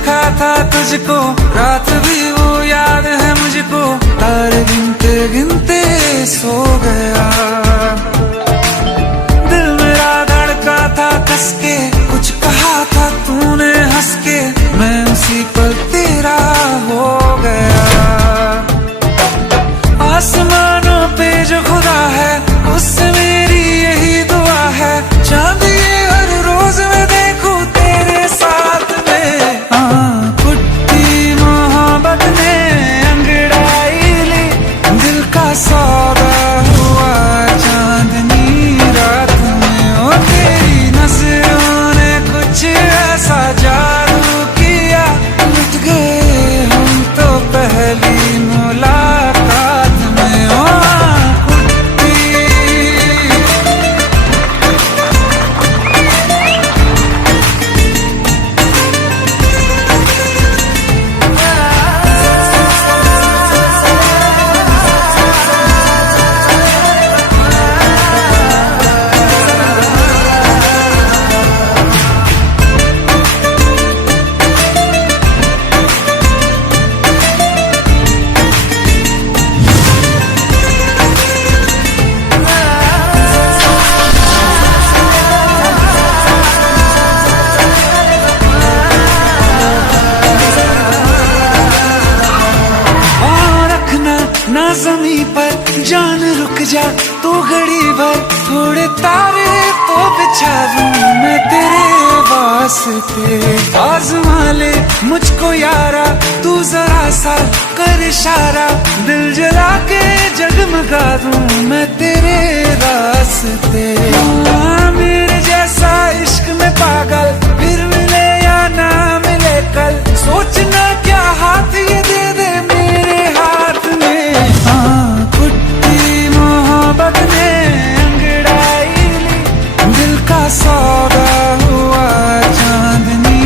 देखा था तुझको, रात भी वो याद है मुझको, तारे गिनते गिनते सो गया। दिल मेरा धड़का था कस के, कुछ कहा था तूने हंस के, मैं उसी पल तेरा हो गया। आसमानों पे जो खुदा है, उससे मेरी यही दुआ है, चांद ये हर रोज मैं देखूं तेरे साथ में। कुट्टी मोहब्बत ने अंगड़ाई ली, दिल का सौदा हुआ चांदनी रात में। ओ तेरी नजरों ने कुछ ऐसा जादू किया, लुट गए हम तो पहली मुलाकात में। ओ ना ज़मीं पर जान रुक जा तू घड़ी भर, थोड़े तारे तो बिछा दूं मैं तेरे वास्ते। आज़मा ले मुझको यारा, तू जरा सा कर इशारा, दिल जला के जगमगा दूं मैं तेरे रास्ते। मेरे जैसा इश्क में पागल फिर मिले या ना मिले कल, सोचना क्या हाथ ये दे दे मेरे हाथ में। कुट्टी मोहब्बत ने अंगड़ाई ली, दिल का सौदा हुआ चांदनी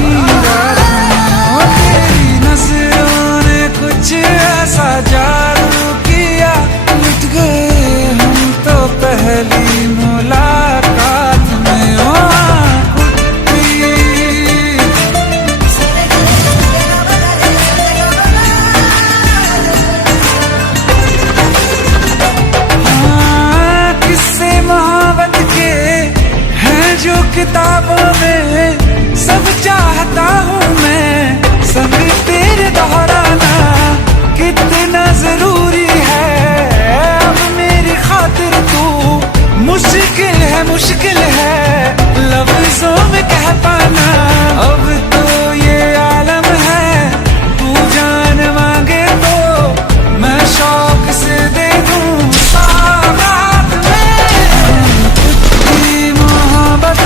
रात में। तेरी नजरों ने कुछ ऐसा जादू किया, लुट गए हम तो पहली मुलाकात में। ओ किताबों में सब चाहता हूँ मैं, संग तेरे दोहराना कितना जरूरी है। अब मेरी खातिर तू मुश्किल है लफ्जों में कह पाना। अब तो ये आलम है, तू जान मांगे तो मैं शौक से दे दूँ सौगात में। कुट्टी मोहब्बत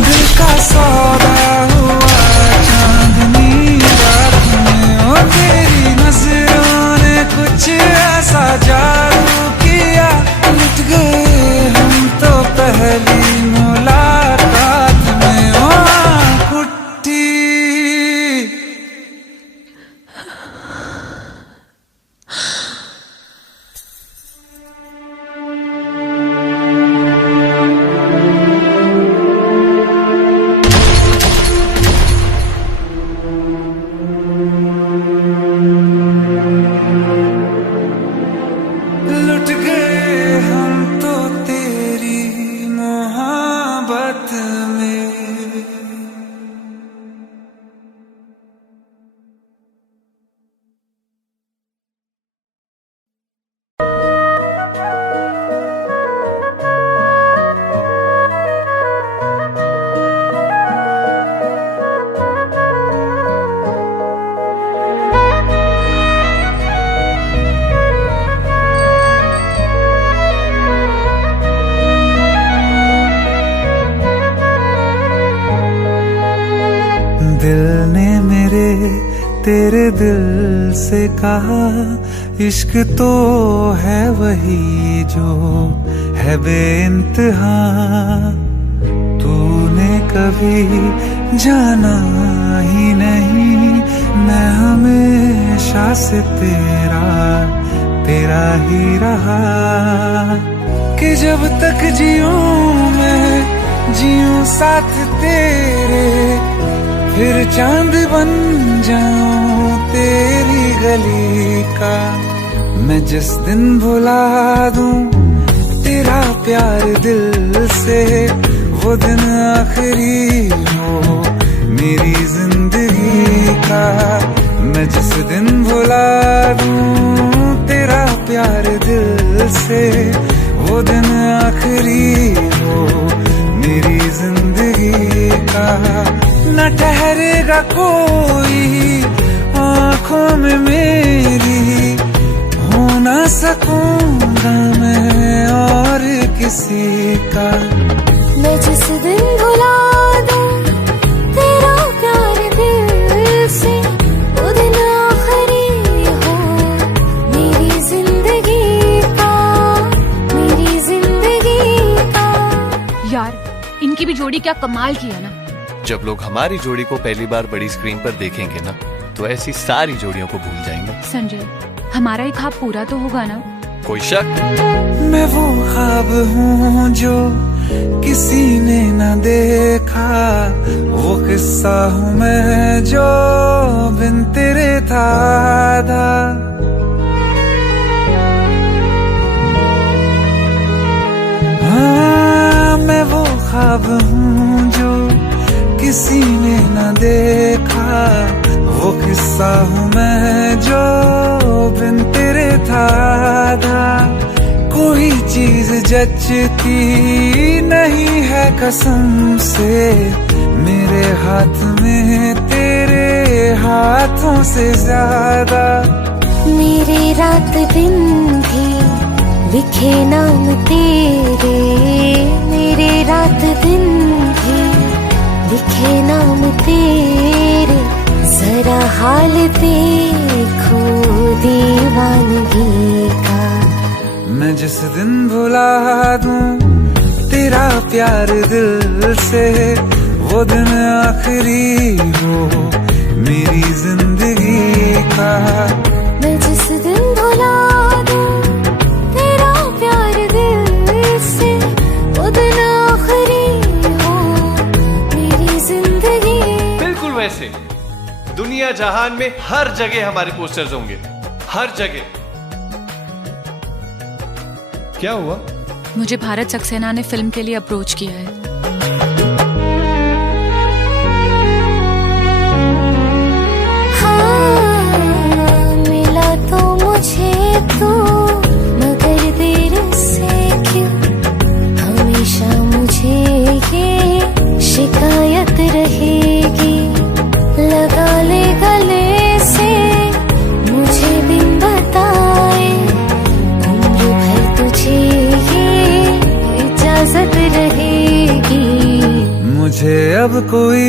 दिल का सौदा हुआ चांदनी रात में। ओ तेरी नजरों ने कुछ ऐसा जादू किया, लुट गए हम तो पहली मुलाकात में। ओ कुट्टी दिल ने मेरे तेरे दिल से कहा, इश्क तो है वही जो है बेइंतहा। तूने कभी जाना ही नहीं, मैं हमेशा से तेरा ही रहा। कि जब तक जीऊं मैं जियूं साथ तेरे, फिर चांद बन जाऊं तेरी गली का। मैं जिस दिन भुला दूं तेरा प्यार दिल से, वो दिन आखिरी हो मेरी जिंदगी का। मैं जिस दिन भुला दूं तेरा प्यार दिल से, वो दिन आखिरी हो मेरी जिंदगी का। न ठहरेगा कोई आंखों में मेरी, हो ना सकूंगा मैं और किसी का। मैं जिस दिन भुला दूं तेरा प्यार दिल से, वो दिन आखिरी हो मेरी जिंदगी का, मेरी जिंदगी का। यार इनकी भी जोड़ी क्या कमाल की है ना। जब लोग हमारी जोड़ी को पहली बार बड़ी स्क्रीन पर देखेंगे ना, तो ऐसी सारी जोड़ियों को भूल जाएंगे। संजय, हमारा ही ख्वाब पूरा तो होगा ना? कोई शक? मैं वो ख्वाब हूँ जो किसी ने न देखा, वो किस्सा हूँ मैं जो बिन तेरे था आधा। हाँ, मैं वो ख्वाब हूँ जो किसी ने न देखा, वो किस्सा हूँ मैं जो बिन तेरे था आधा। कोई चीज जचती नहीं है कसम से, मेरे हाथ में तेरे हाथों से ज्यादा। मेरे रात दिन भी लिखे नाम तेरे, मेरे रात दिन भी लिखे नाम तेरे। जरा हाल देखो दीवानगी का। मैं जिस दिन भुला दूं तेरा प्यार दिल से, वो दिन आखिरी हो मेरी जिंदगी का। मैं जिस दिन भुला दूं तेरा प्यार दिल से, वो दिन आखिरी हो मेरी जिंदगी। बिल्कुल वैसे दुनिया जहान में हर जगह हमारे पोस्टर्स होंगे, हर जगह। क्या हुआ? मुझे भारत सक्सेना ने फिल्म के लिए अप्रोच किया है। हाँ, मिला तो मुझे तू, मगर देर से क्यों हमेशा मुझे ये शिकायत रहेगी। लगा ले गले से मुझे बिन बताए, उम्र भर तुझे ये इजाजत रहेगी। मुझे अब कोई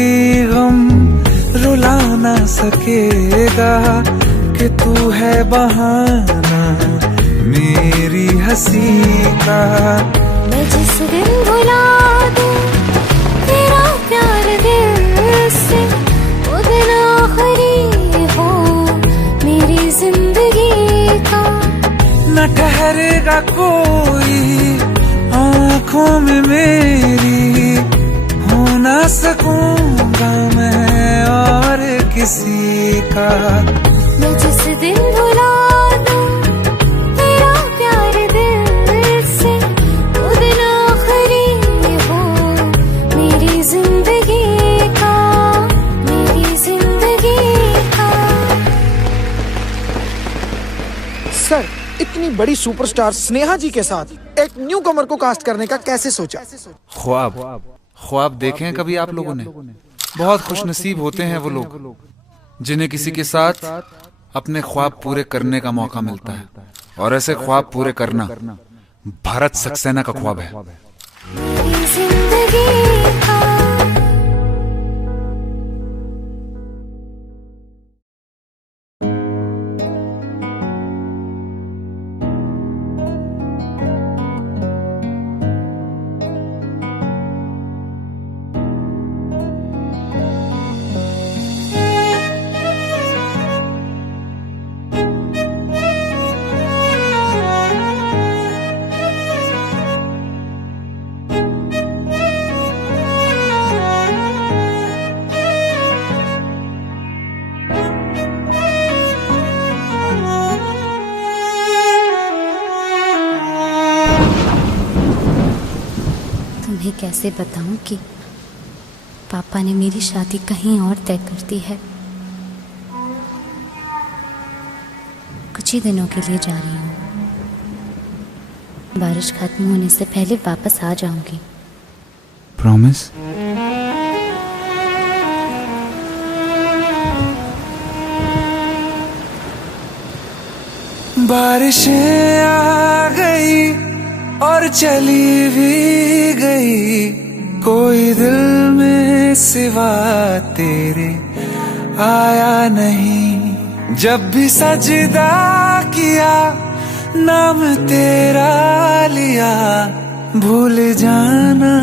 गम रुला ना सकेगा, कि तू है बहाना मेरी हंसी का। मैं जिस दिन भुला दूं तेरा प्यार दिल से, वो दिन आखिरी हो मेरी जिंदगी का। न ठहरेगा कोई आंखों में मेरी, हो ना सकूंगा मैं और किसी का। मैं जिस दिन भुला दूं तेरा प्यार दिल से, वो दिन आखिरी हो मेरी जिंदगी का, मेरी जिंदगी का। सर, इतनी बड़ी सुपरस्टार स्नेहा जी के साथ एक न्यू कमर को कास्ट करने का कैसे सोचा? ख्वाब देखे हैं कभी आप लोगों ने? बहुत खुशनसीब होते हैं वो लोग जिन्हें किसी के साथ अपने ख्वाब पूरे करने का मौका मिलता है, और ऐसे ख्वाब पूरे करना भारत सक्सेना का ख्वाब है। मेरी जिंदगी का। कैसे बताऊं कि पापा ने मेरी शादी कहीं और तय कर दी है। कुछ ही दिनों के लिए जा रही हूँ। बारिश खत्म होने से पहले वापस आ जाऊंगी। प्रॉमिस? बारिशें आ गई और चली भी गई, कोई दिल में सिवा तेरे आया नहीं। जब भी सजदा किया नाम तेरा लिया, भूल जाना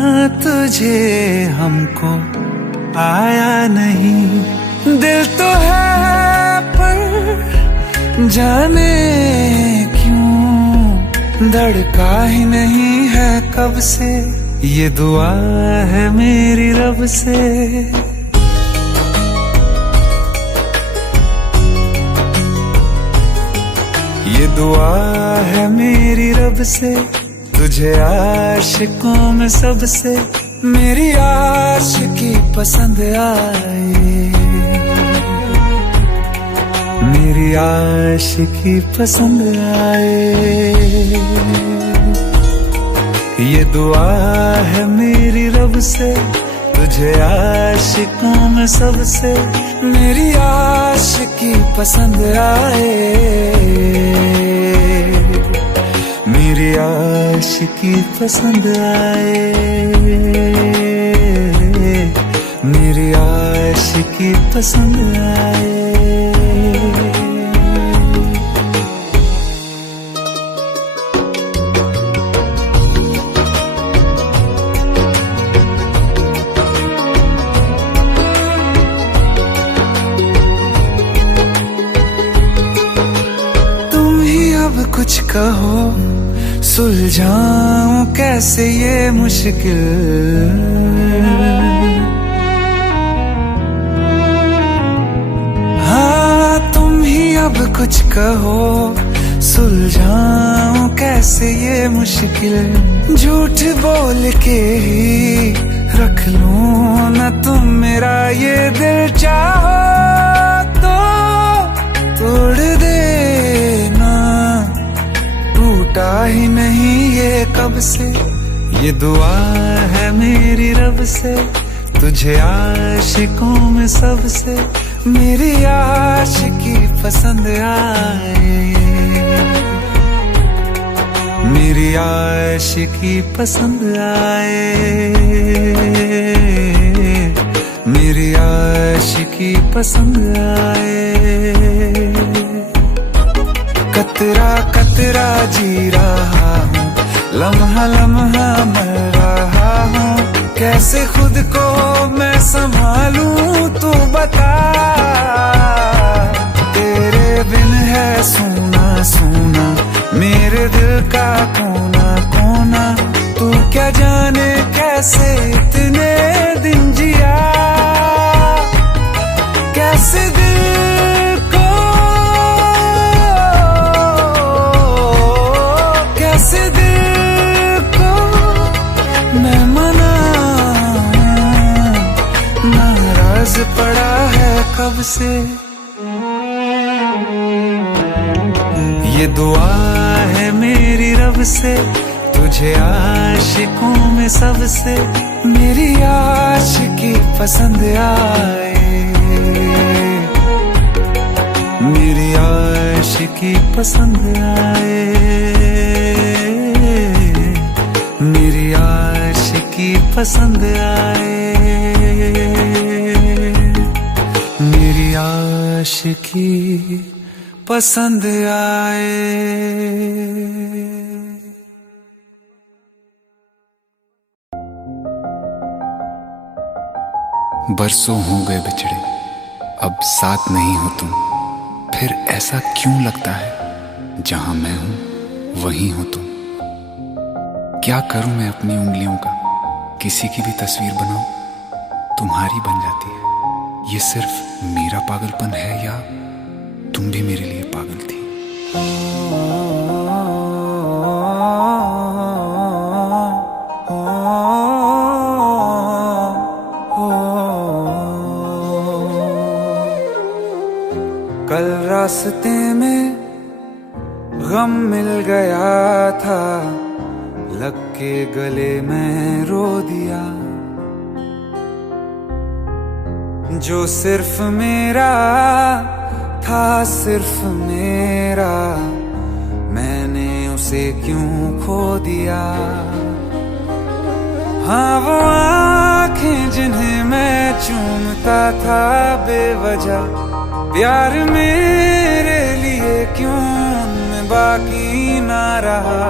तुझे हमको आया नहीं। दिल तो है पर जाने क्यों धड़का ही नहीं है कब से, ये दुआ है मेरी रब से। ये दुआ है मेरी रब से, तुझे आशिकों में सबसे मेरी आशिकी पसंद आए, मेरी आशिकी पसंद आए। ये दुआ है मेरी रब से, तुझे आशिकों में सबसे मेरी आशिकी पसंद आए, मेरी आशिकी पसंद आए, मेरी आशिकी पसंद आए। कुछ कहो सुलझाऊं कैसे ये मुश्किल, हाँ तुम ही अब कुछ कहो सुलझाऊं कैसे ये मुश्किल। झूठ बोल के ही रख लूं ना तुम मेरा ये दिल, चाहो तो तोड़ देना, टूटा ही नहीं ये कब से। ये दुआ है मेरी रब से, तुझे आशिकों में सबसे मेरी आशिकी पसंद आए, मेरी आशिकी पसंद आए, मेरी आशिकी पसंद आए। कतरा कतरा जी रहा हूँ, लम्हा लम्हा मर रहा हूँ, कैसे खुद को मैं संभालूं तू बता। तेरे बिन है सूना सूना मेरे दिल का कोना कोना, तू क्या जाने कैसे इतने दिन जिया, कैसे दिल को कैसे दिल को मैं मनाऊं, नाराज पड़ा है कब से। ये दुआ है मेरी रब से, तुझे आशिकों में सबसे मेरी आशिकी पसंद आए, मेरी आशिकी पसंद आए, मेरी आशिकी पसंद आए, मेरी आशिकी पसंद आए। बरसों हो गए बिछड़े, अब साथ नहीं हो तुम, फिर ऐसा क्यों लगता है जहां मैं हूं वहीं हो तुम। क्या करूं मैं अपनी उंगलियों का, किसी की भी तस्वीर बनाऊं तुम्हारी बन जाती है। ये सिर्फ मेरा पागलपन है या तुम भी मेरे लिए पागल थी। कल रास्ते में गम मिल गया था, लग के गले में रो दिया। जो सिर्फ मेरा था, सिर्फ मेरा, मैंने उसे क्यों खो दिया। हाँ वो आंखें जिन्हें मैं चूमता था बेवजह, प्यार मेरे लिए क्यों उनमें बाकी ना रहा।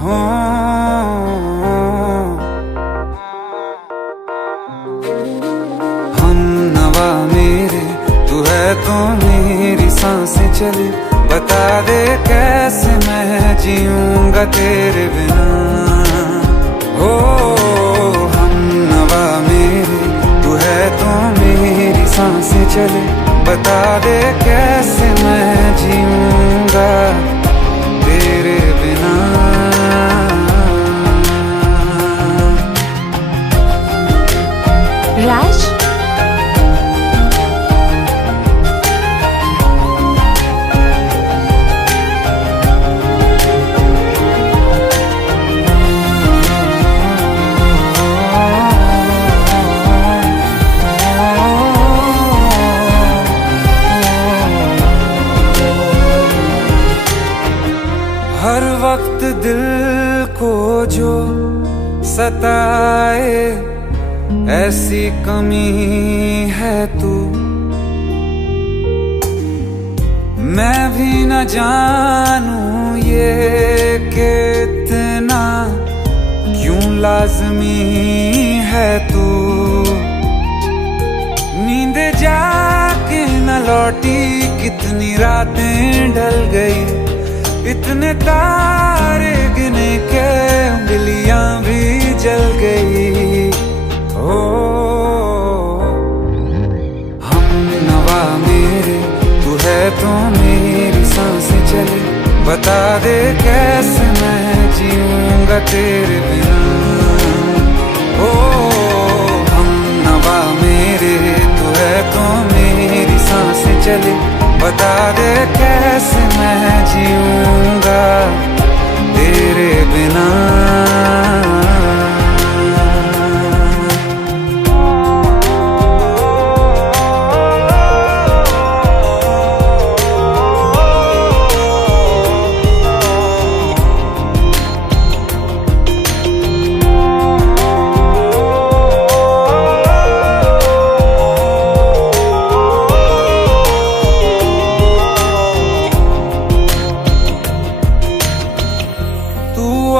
हो हम नवा मेरे, तू है तो मेरी सांसें चले, बता दे कैसे मैं जीऊंगा तेरे बिना। हो हम नवा मेरे, तू है तो मेरी सांसें चले, बता दे कैसे मैं जीऊंगा तेरे बिना। राज, हर वक्त दिल को जो सताए, ऐसी कमी है तू। मैं भी न जानूं ये कि इतना क्यों लाज़मी है तू। नींद जाके न लौटी, कितनी रातें ढल गई, इतने तारे गिने के उंगलियां भी जल गई। ओ हम नवा मेरे, तू है तो मेरी सांसें चले, बता दे कैसे मैं जीऊंगा तेरे बिना। ओ हम नवा मेरे, तू है तो मेरी सांसें चले, बता दे कैसे मैं जीऊंगा तेरे बिना।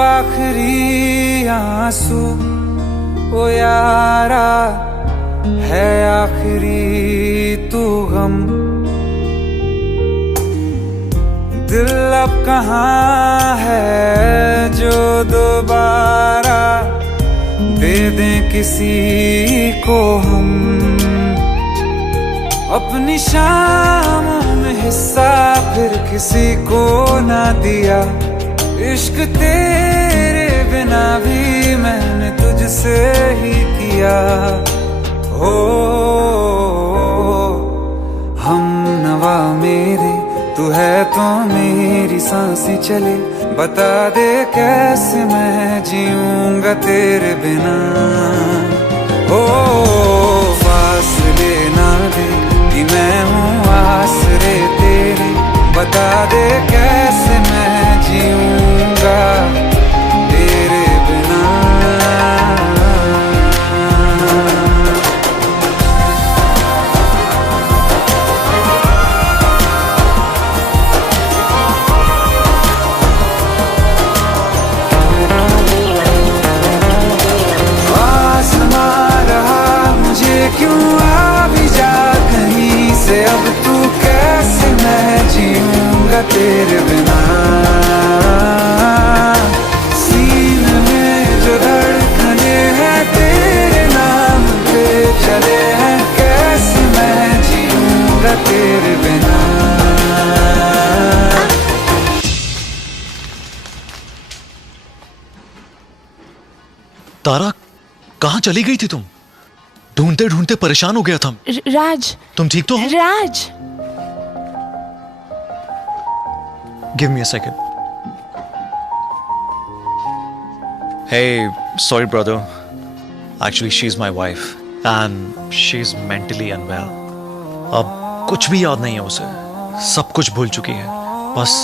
आखिरी आंसू ओ यारा है, आखिरी तू गम। दिल अब कहाँ है जो दोबारा दे दें किसी को हम। अपनी शामों में हिस्सा फिर किसी को ना दिया, इश्क तेरे बिना भी मैंने तुझसे ही किया। हो हम नवा मेरे, तू है तो मेरी सांसें चले, बता दे कैसे मैं जीऊंगा तेरे बिना। ओ फासले ना दे कि मैं हूँ आसरे तेरे, बता दे कैसे मैं जीऊंगा तेरे बिना। आसमां रहा मुझे क्यों, आ भी जा कहीं से, अब तू कैसे मैं जीऊंगा तेरे बिना। सीने में जो धड़कने हैं तेरे नाम पे चले हैं, कैसे मैं जीऊंगा तेरे बिना। तारा, कहाँ चली गई थी तुम? ढूंढते ढूंढते परेशान हो गया था। राज, तुम ठीक तो हो? Raj, give me a second. Hey, sorry brother. Actually, she's my wife and she's mentally unwell. अब कुछ भी याद नहीं है उसे. सब कुछ भूल चुकी है. बस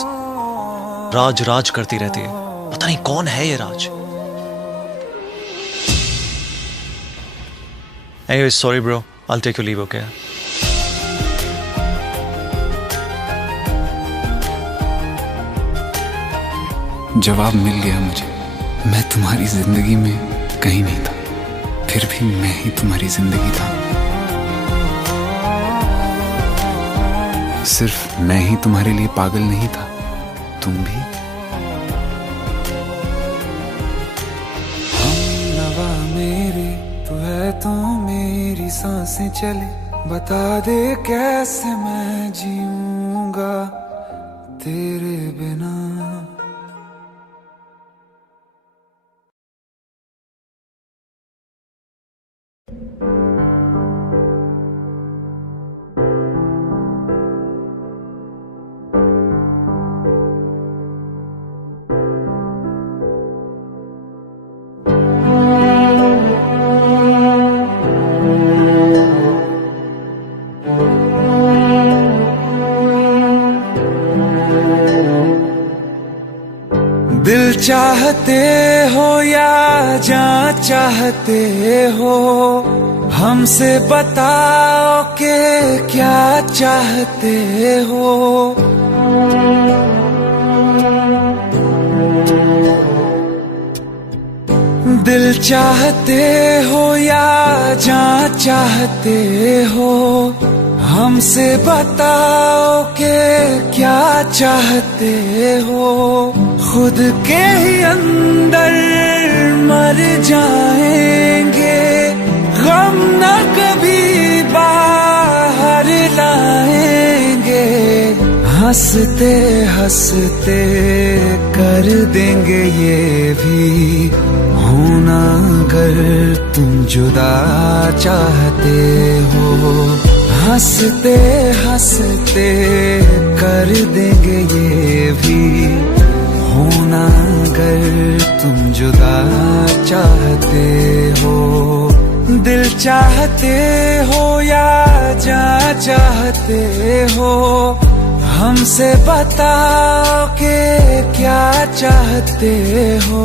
राज राज करती रहती है. पता नहीं कौन है ये राज. Anyway, sorry bro. I'll take your leave, okay? जवाब मिल गया मुझे. मैं तुम्हारी जिंदगी में कहीं नहीं था, फिर भी मैं ही तुम्हारी जिंदगी था. सिर्फ मैं ही तुम्हारे लिए पागल नहीं था, तुम भी. हमनवा मेरे तू है तो मेरी सांसें चले. बता दे कैसे मैं जीऊंगा तेरे बिना. दिल चाहते हो या जान चाहते हो, हमसे बताओ कि क्या चाहते हो. दिल चाहते हो या जान चाहते हो, हमसे बताओ कि क्या चाहते हो. खुद के ही अंदर मर जाएंगे, गम न कभी बाहर लाएंगे. हंसते हंसते कर देंगे ये भी होना अगर तुम जुदा चाहते हो. हंसते हंसते कर देंगे ये भी होना अगर तुम जुदा चाहते हो. दिल चाहते हो या जान चाहते हो, हमसे बताओ कि क्या चाहते हो.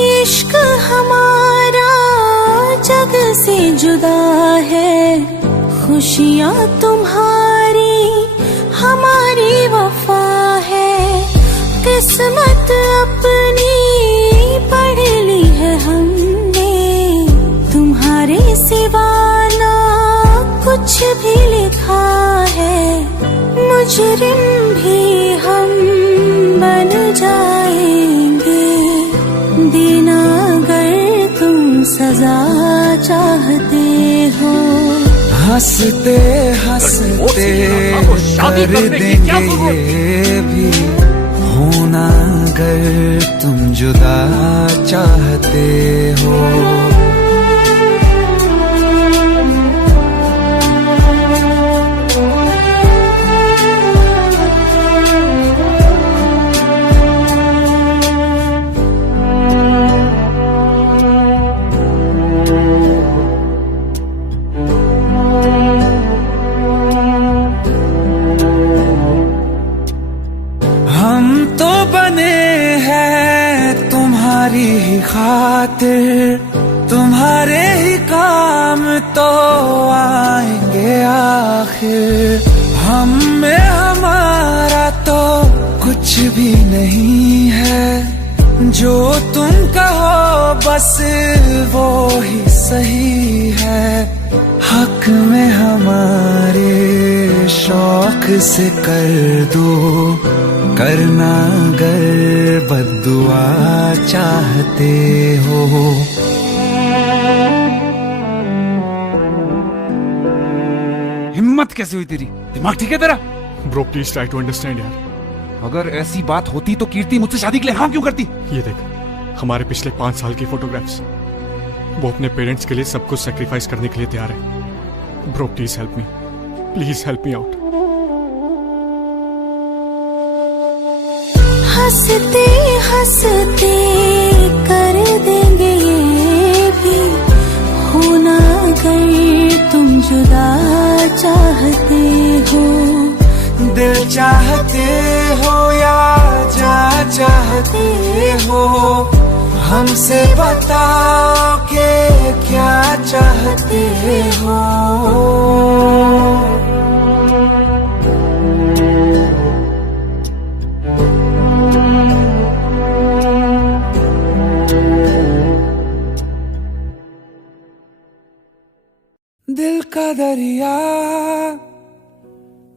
इश्क हमारा जग से जुदा है, खुशियाँ तुम्हारी हमारी वफा है. किस्मत अपनी पढ़ ली है हमने, तुम्हारे सिवा ना कुछ भी लिखा है. मुजरिम भी हम बन जाएंगे, देना अगर तुम सजा चाहते हो. हंसते हंसते कर देंगे ये भी होना अगर तुम जुदा चाहते हो. तुम्हारी ही खातिर तुम्हारे ही काम तो आएंगे आखिर. हम में हमारा तो कुछ भी नहीं है, जो तुम कहो बस वो ही सही है. हक में हमारे शौक से कर दो, करना अगर बद्दुआ चाहते हो. हिम्मत कैसे हुई तेरी? दिमाग ठीक है तेरा? Bro please try to understand यार. अगर ऐसी बात होती तो कीर्ति मुझसे शादी के लिए हाँ क्यों करती? ये देख, हमारे पिछले 5 साल की फोटोग्राफ्स। वो अपने पेरेंट्स के लिए सब कुछ सेक्रीफाइस करने के लिए तैयार है। Bro please help me, please help me out. हंसते हंसते कर देंगे ये भी, होना अगर तुम जुदा चाहते हो। दिल चाहते हो या जा चाहते हो, हमसे बताओ कि क्या चाहते हो। दिल का दरिया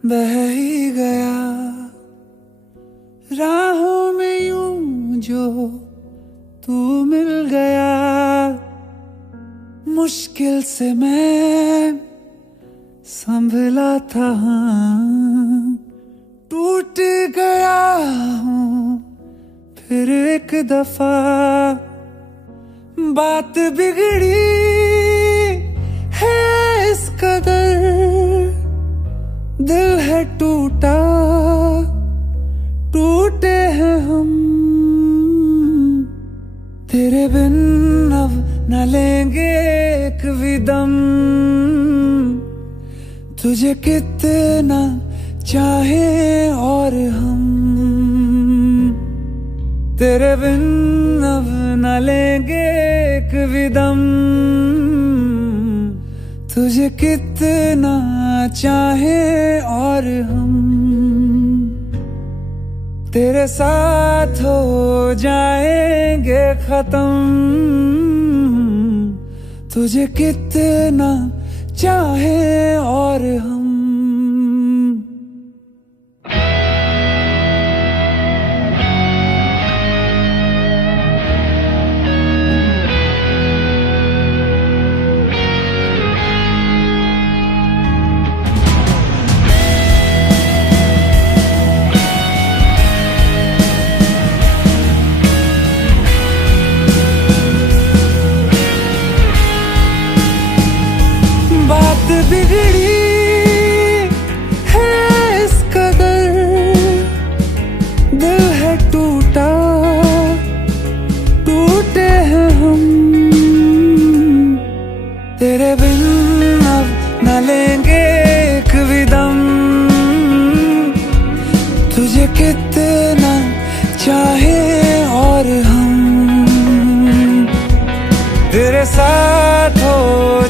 बह ही गया, राहों में यूं जो तू मिल गया। मुश्किल से मैं संभला था, टूट गया हूँ फिर एक दफा। बात बिगड़ी है इस कदर, दिल है टूटा, टूटे हैं हम। तेरे बिन अब न लेंगे एक भी दम, तुझे कितना चाहे और हम। तेरे बिन अब न लेंगे एक भी दम, तुझे कितना चाहे और हम। तेरे साथ हो जाएंगे खत्म, तुझे कितना चाहे और हम। बात बिगड़ी है इस कदर, दिल है टूटा, टूटे हैं हम। तेरे बिन अब न लेंगे एक भी दम, तुझे कितना चाहे और हम। तेरे साथ हो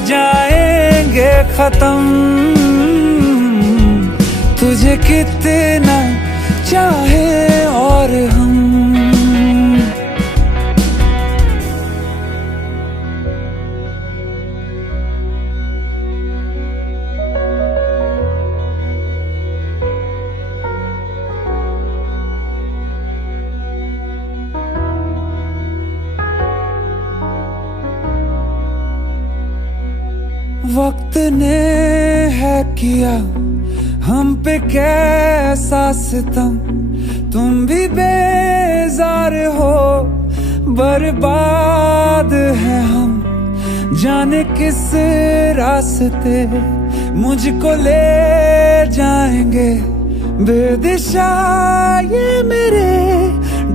जाएंगे खत्म, तुझे कितना चाहे और हम। वक्त ने है किया हम पे कैसा सितम, तुम भी बेजार हो, बर्बाद है हम। जाने किस रास्ते मुझको ले जाएंगे, बेदिशा ये मेरे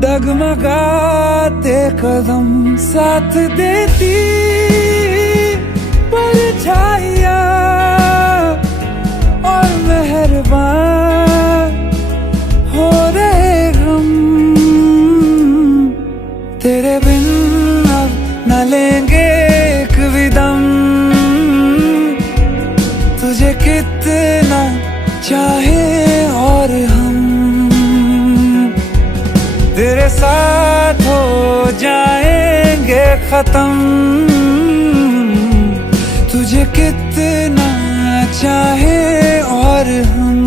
डगमगाते कदम। साथ देती परछाइयाँ और मेहरबान हो रहे हम। तेरे बिन अब न लेंगे एक भी दम, तुझे कितना चाहे और हम। तेरे साथ हो जाएंगे खत्म, तुझे कितना चाहे और हम।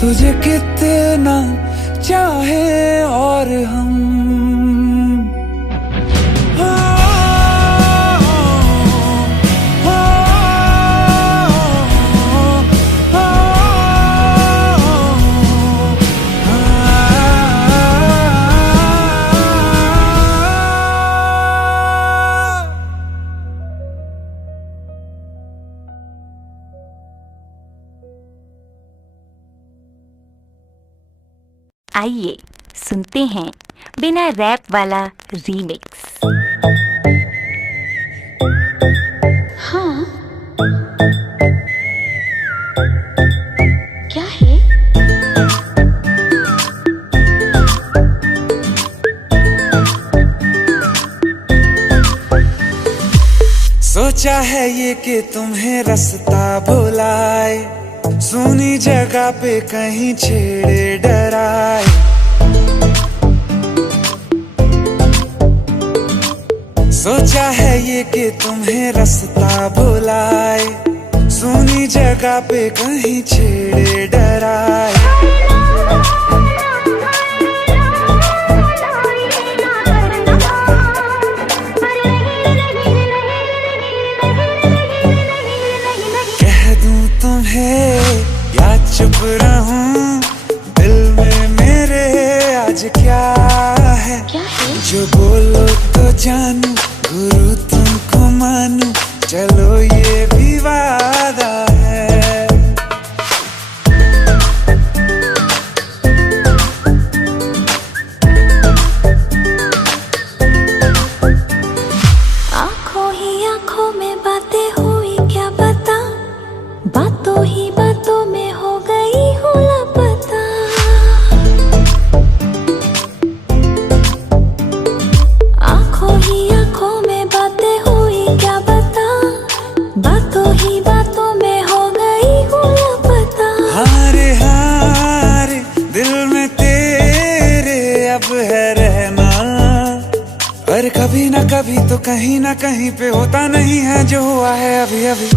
तुझे कितना चाहे और हम। आइए सुनते हैं बिना रैप वाला रीमिक्स। हाँ, क्या है? सोचा है ये कि तुम्हें रास्ता भुलाए, सुनी जगह पे कहीं छेड़े डराए। सोचा है ये कि तुम्हें रास्ता भुलाए, सुनी जगह पे कहीं छेड़े डराए। कह दूं तुम्हें या चुप रहूं, दिल में मेरे आज क्या है? जो बोलो तो जानू, गुरु तुमको मानू, चलो ये भी वादा है। आंखों ही आंखों में बातें हुई क्या बता, बातों ही बातों में हो गई हूँ लापता। आंखों ही आंखों में बातें हुई क्या बता, बातों ही बातों में हो गई हूँ लापता। हारे हारे दिल में तेरे अब है रहना, और कभी ना कभी तो कहीं ना कहीं पे होता नहीं है जो हुआ है अभी अभी।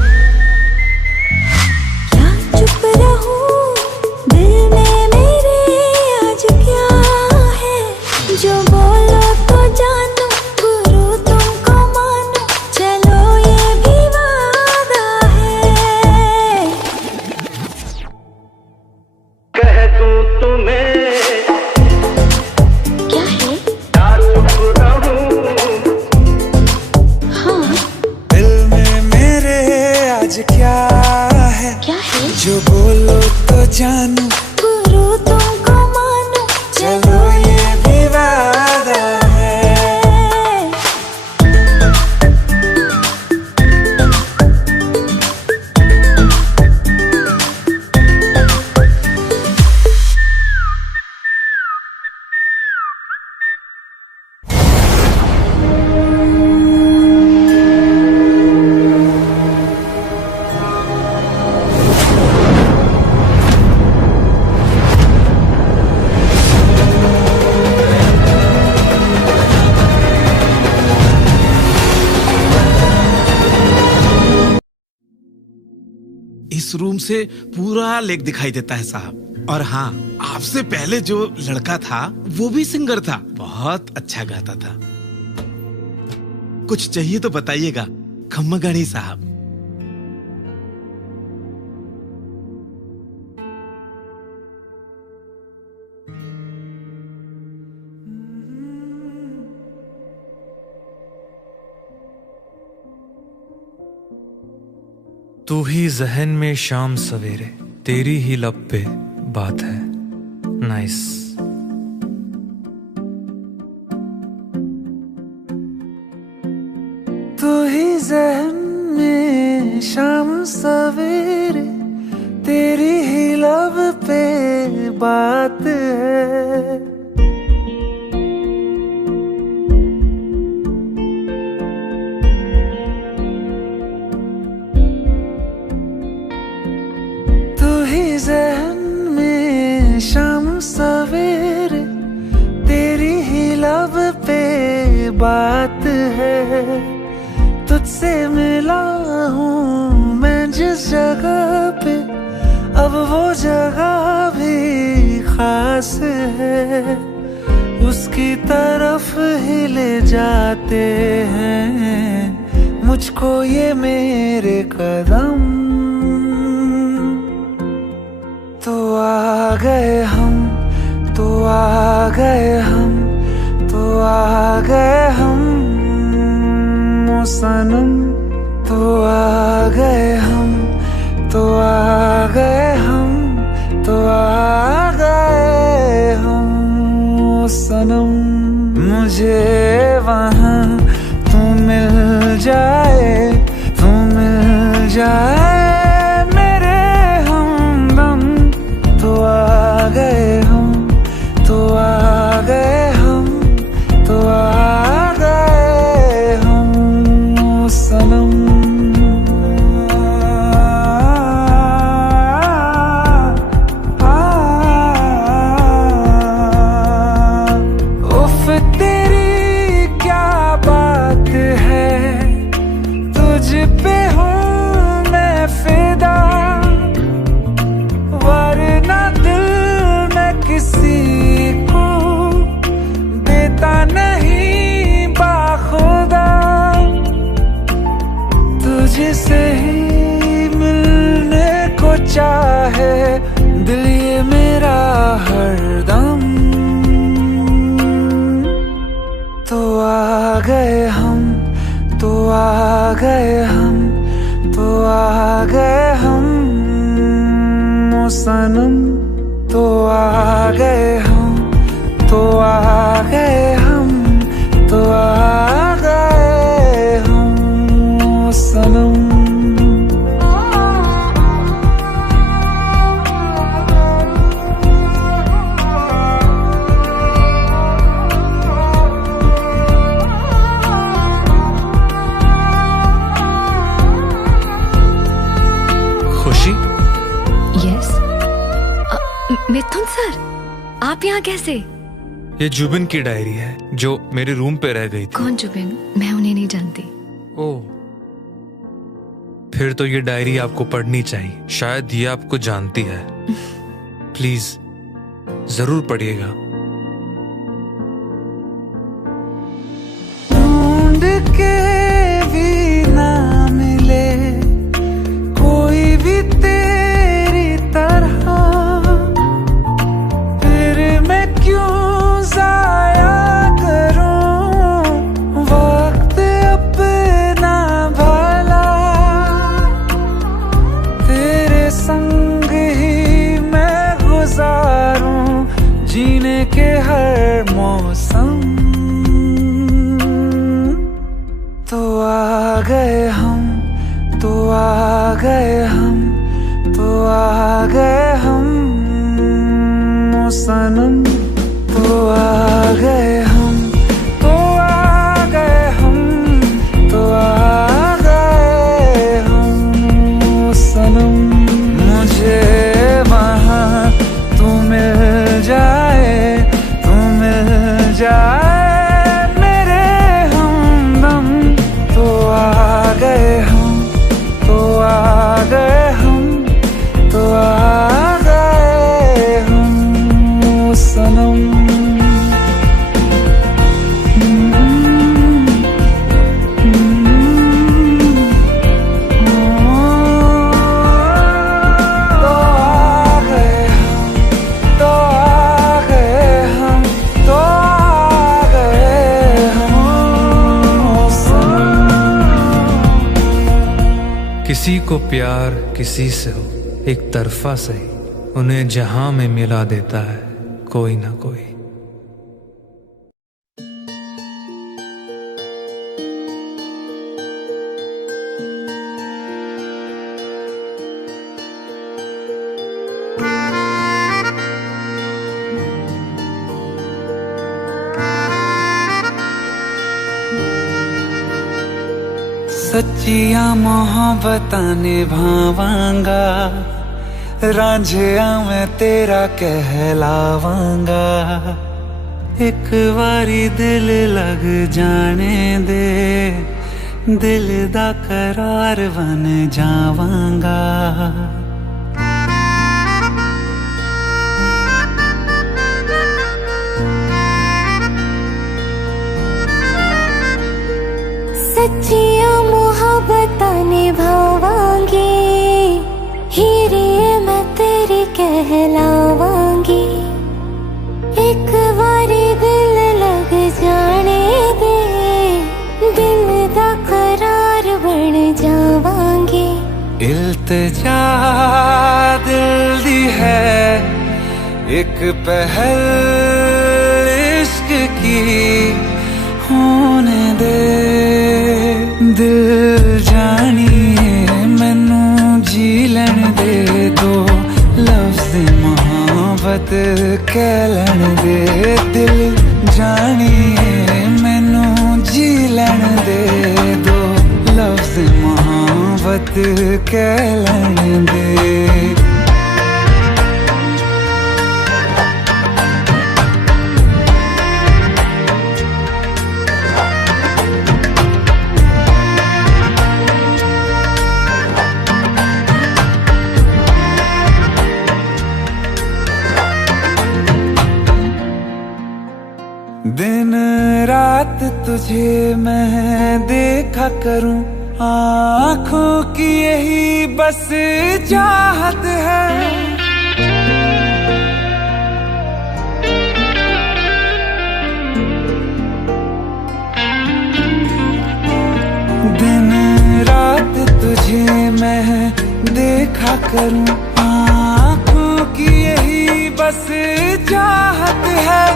क्या चुप रहूं, दिल में मेरे आज क्या है? जो बोलो तो जानू, गुरु तुमको मानू, चलो ये भी वादा है। कह दूं तुम्हें क्या है? या चुप रहूं, हाँ, दिल में मेरे आज क्या है? क्या है? जो बोलो तो जानू, गुरु तुमको मानू, चलो ये भी वादा है। इस रूम से पूरा लेक दिखाई देता है साहब। और हाँ, आपसे पहले जो लड़का था वो भी सिंगर था, बहुत अच्छा गाता था। कुछ चाहिए तो बताइएगा खम्मगणी साहब। तू ही जहन में शाम सवेरे, तेरी ही लब पे बात है। नाइस। तू ही जहन में शाम सवेरे, तेरी ही लब पे बात है। जहन में शाम सवेरे, तेरी ही लब पे बात है। तुझसे मिला हूँ मैं जिस जगह पे, अब वो जगह भी खास है। उसकी तरफ ही ले जाते हैं मुझको ये मेरे कदम। तो आ गए हम, तो आ गए हम, तो आ गए हम ओ सनम। तो आ गए हम, तो आ गए हम, तो आ गए हम। मुझे वहाँ तू मिल जाए, तू मिल जाए मेरे हमदम। तो आ गए हम, तो आ गए हम, तो आ गए हम सनम। तुझसे ही मिलने को चाहे दिल ये मेरा हरदम। तो आ गए हम, तो आ गए हम, तो आ गए हम ओ सनम। तो आ गए हम, तो आ गए हम, तो आ गए हम ओ सनम। खुशी? यस। मिथुन सर, आप यहाँ कैसे? ये जुबिन की डायरी है जो मेरे रूम पे रह गई थी। कौन जुबिन? मैं उन्हें नहीं जानती। ओह, फिर तो ये डायरी आपको पढ़नी चाहिए, शायद ये आपको जानती है। प्लीज जरूर पढ़िएगा। ढूंढ के भी ना मिले कोई भी तेरी तरह, फिर मैं क्यों जाया करूं वक्त अपना भला। तेरे संग ही मैं गुजारूं जीने के हर मौसम। तो आ गए हम, तो आ गए हम, तो आ गए हम ओ सनम। तो आ गए हम, तो आ गए हम, तो आ गए हम ओ सनम। मुझे वहाँ तू मिल जाए, तू मिल जाए मेरे हमदम। तो आ गए हम, तो आ गए हम, तो आ गए हम ओ सनम। तो आ गए हम, तो आ गए हम, तो आ गए हम ओ सनम। किसी को प्यार किसी से हो, एक तरफा सही, उन्हें जहां में मिला देता है कोई ना कोई। सच्चिया मोहब्बतां निभावांगा, रांझिया मैं तेरा कहलावांगा। एक बारी दिल लग जाने दे, दिल दा करार बन जावांगा। सच्चिया मोहब्बतां निभावांगी, हीरे मैं तेरी कहलावांगी। एक बारी दिल लग जाने दे, दिल दा करार बन जावांगी। इल्तिजा दिल दी है एक पहल इश्क की, होने दे दिल जानिए मैनू जी लैण दे दो लफ्ज़ मोहब्बत कह लैण दे दिल जानिए मैनू जी लैण दे दो लफ्ज़ मोहब्बत कह लैण दे दिन रात तुझे मैं देखा करूं आँखों की यही बस चाहत है दिन रात तुझे मैं देखा करूं आँखों की यही बस चाहत है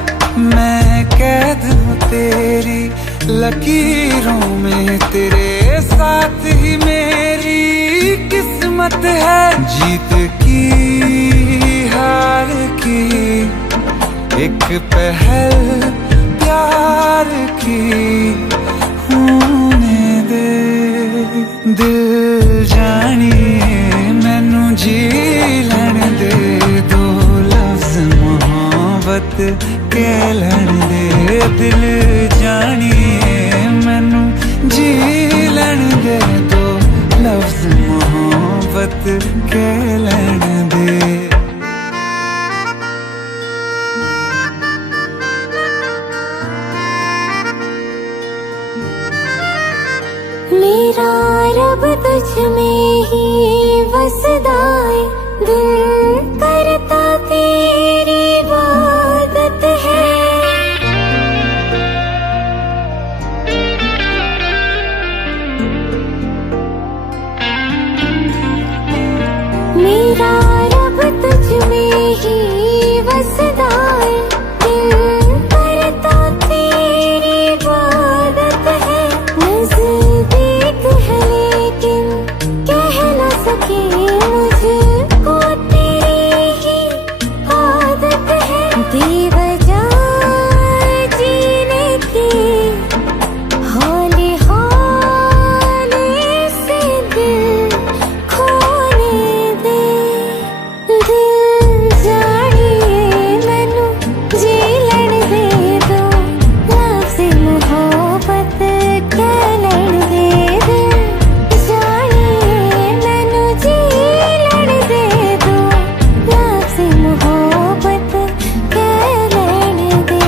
मैं कैद हूँ तेरी लकीरों में तेरे साथ ही मेरी किस्मत है जीत की हार की एक पहल प्यार की होने दे दिल जानिए मैनू जी लैण दे दो लफ्ज़ मोहब्बत कह लैण दे दिल जानिए मैनू जी लैण दे दो लफ्ज़ मोहब्बत कह लैण दे मेरा रब तुझ में ही वसदा है दिल करता तेरी इबादत है मेरा रब तुझ में ही वसदा है दिल करता तेरी इबादत है नज़दीक है लेकिन कह न सके मुझको तेरी ही आदत है बेवजह जीने की हौले हौले से दिल खोने दे दिल जानिए मैनू जी लैण दे दो लफ्ज़ मोहब्बत कह लैण दे दिल जानिए मैनू जी लैण दे दो लफ्ज़ मोहब्बत कह लैण दे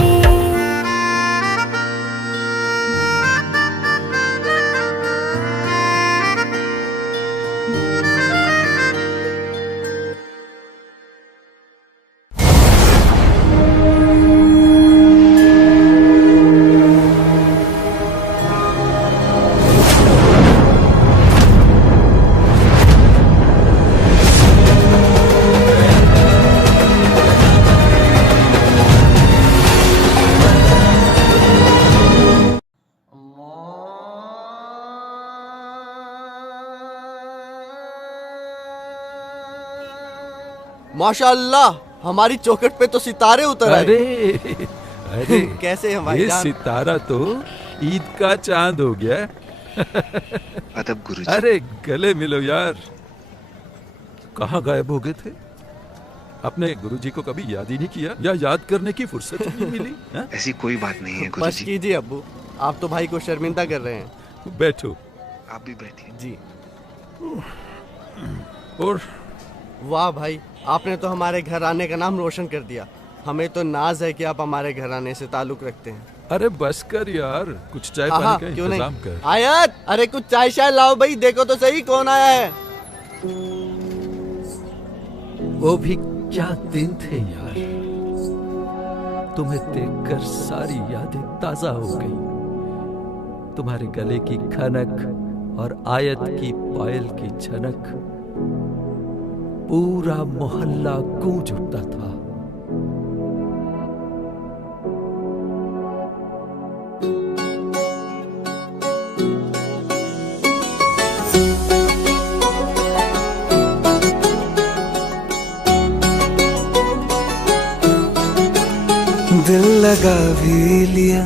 माशाअल्लाह हमारी चौखट पे तो सितारे उतर आए। अरे कैसे हमारे ये सितारा तो ईद का चांद हो गया। अदब गुरुजी। अरे गले मिलो यार। कहाँ गायब हो गए थे? अपने गुरुजी को कभी याद ही नहीं किया या याद करने की फुर्सत ही नहीं मिली? ऐसी कोई बात नहीं है बस गुरुजी। कीजिए अब्बू, आप तो भाई को शर्मिंदा कर रहे हैं। बैठो। आप भी बैठिए। जी। और वाह भाई, आपने तो हमारे घर आने का नाम रोशन कर दिया। हमें तो नाज है कि आप हमारे घर आने से ताल्लुक रखते हैं। अरे बस कर यार, कुछ चाय पानी का क्यों इंतजाम नहीं? कर। आयत, अरे कुछ चाय शाय लाओ भाई, देखो तो सही कौन आया है। वो भी क्या दिन थे यार। तुम्हें देखकर सारी यादें ताजा हो गई। तुम्हारे गले की खनक और आयत की पायल की झनक, पूरा मोहल्ला गूंज उठता था। लगा भी लिया,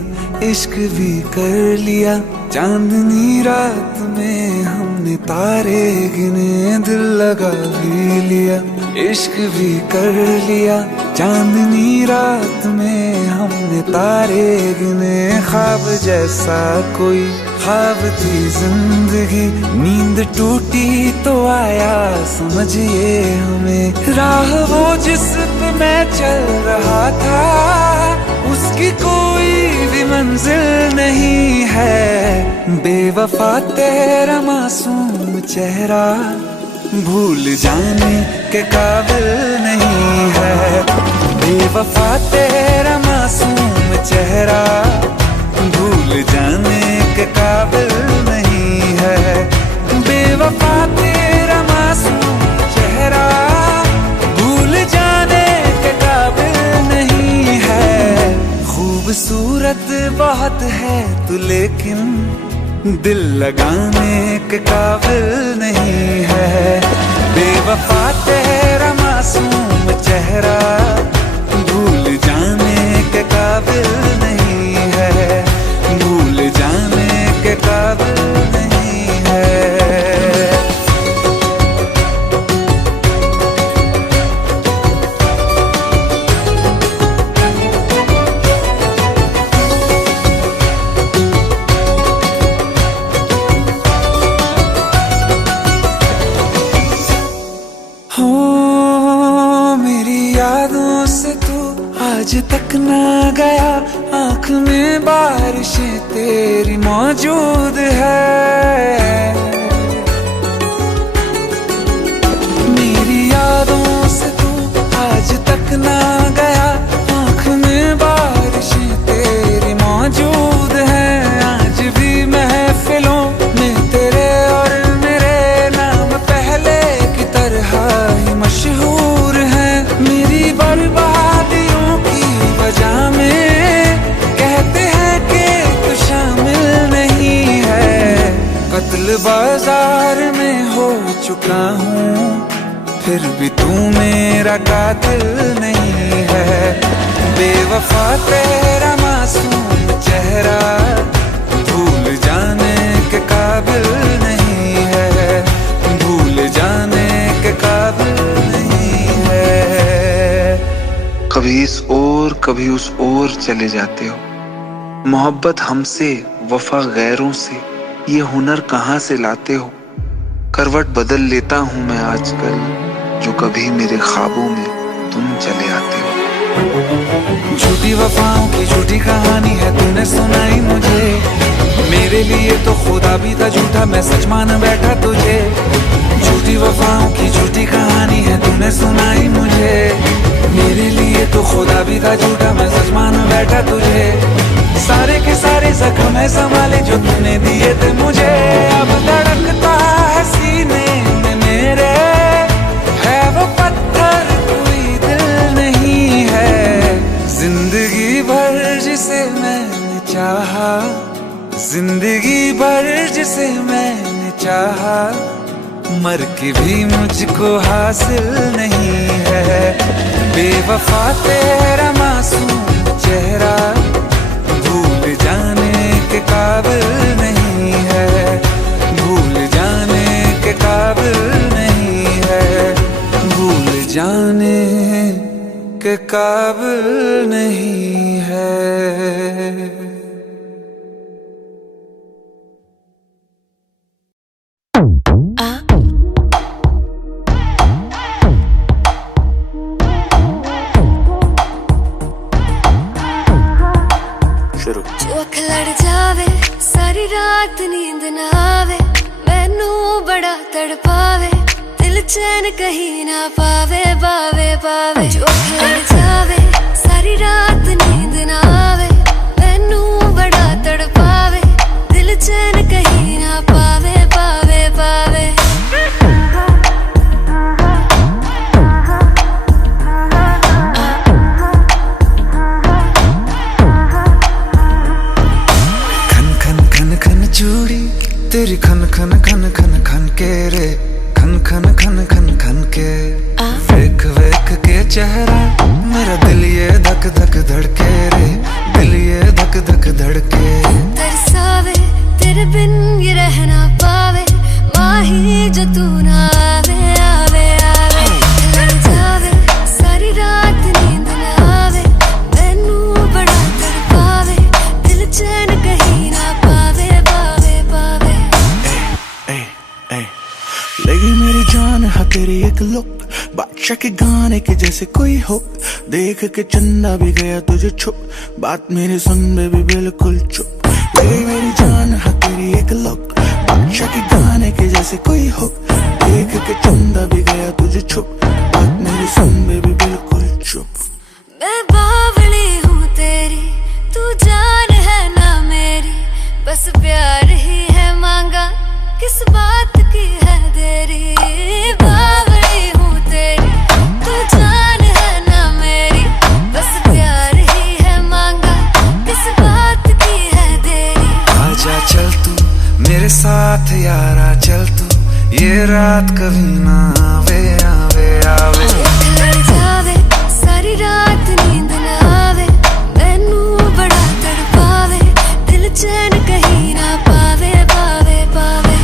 इश्क भी कर लिया, चांदनी रात में हमने तारे गिने। दिल लगा भी लिया, इश्क भी कर लिया, चांदनी रात में हमने तारे गिने। ख्वाब जैसा कोई ख्वाब थी जिंदगी, नींद टूटी तो आया समझिए हमें। राह वो जिस पे मैं चल रहा था, उसकी कोई भी मंजिल नहीं है। बेवफा तेरा मासूम चेहरा भूल जाने के काबिल नहीं है। बेवफा तेरा मासूम चेहरा भूल जाने के काबिल नहीं है। बेवफा तेरा मासूम चेहरा भूल जाने के काबिल नहीं है। खूबसूरत बहुत है तू लेकिन दिल लगाने के काबिल नहीं है। बेवफा तेरा मासूम चेहरा भूल जाने के काबिल नहीं है। भूल जाने के काबिल नहीं है। आज तक ना गया, आँख में बारिशें तेरी मौजूद है। मेरी यादों से तू आज तक ना गया, आँख में बारिशें तेरी मौजूद है। आज भी महफिलों में तेरे और मेरे नाम पहले की तरह ही मशहूर है। मेरी बर्बादियों की वजह में कहते हैं कि तू शामिल नहीं है। कत्ल बाजार में हो चुका हूँ, फिर भी तू मेरा कातिल नहीं है। बेवफा तेरा मासूम चेहरा भूल जाने के काबिल नहीं है। भूल जाने के काबिल नहीं है। कभी इस ओर कभी उस ओर चले जाते हो। मोहब्बत हमसे, वफा गैरों से, ये हुनर कहाँ से लाते हो। करवट बदल लेता हूँ मैं आजकल, जो कभी मेरे ख्वाबों में तुम चले आते हो। झूठी वफाओं की झूठी कहानी है तूने सुनाई मुझे। मेरे लिए तो खुदा भी था झूठा, मैं सच मान बैठा तुझे। झूठी वफाओं की झूठी कहानी है तूने सुनाई मुझे। मेरे लिए तो खुदा भी था झूठा, मैं सच मान बैठा तुझे। सारे के सारे जख्म है संभाले जो तूने दिए थे मुझे। अब धड़कता है सीने में मेरे, है वो पत्थर कोई दिल नहीं है। जिंदगी भर जिसे मैंने चाहा, जिंदगी भर जिसे मैंने चाहा, मर के भी मुझको हासिल नहीं है। बेवफा तेरा मासूम चेहरा भूल जाने के काबिल नहीं है। भूल जाने के काबिल नहीं है। भूल जाने के काबिल नहीं है। जो अख लड़ जावे, सारी रात नींद ना आवे, मैनू बड़ा तड़पावे, दिल चैन कहीं ना पावे, पावे पावे। जो अख लड़ जावे, सारी रात नींद ना आवे, मैनू बड़ा तड़पावे, दिल चैन कहीं ना पावे, पावे पावे। चूड़ी तेरी खन खन खन खन खन के रे, खन खन खन खन खन के। वेख वेख के चेहरा मेरा दिल ये धक धक धड़के रे। बादशाह के गाने के जैसे कोई हो, देख के चंदा भी गया तुझे छुप, बात मेरे सुन बेबी बिल्कुल चुप, ले गई मेरी जान हाँ तेरी एक लुक, बादशाह के गाने के जैसे कोई हो, देख के चंदा भी गया तुझे छुप, बात मेरी सुन बेबी बिल्कुल चुप। मैं बावली हूँ तेरी, तू जान है ना मेरी, बस प्यार ही है मांगा, किस बात की है देरी। बावली हूँ तेरी, तू जान है ना मेरी, बस प्यार ही है मांगा, किस बात की है देरी। आजा चल तू मेरे साथ यारा, चल तू ये रात कभी ना आवे आवे आवे। लड़ जावे सारी रात नींद ना आवे, मैनू बड़ा तड़पावे, दिल चैन कहीं ना पावे पावे पावे।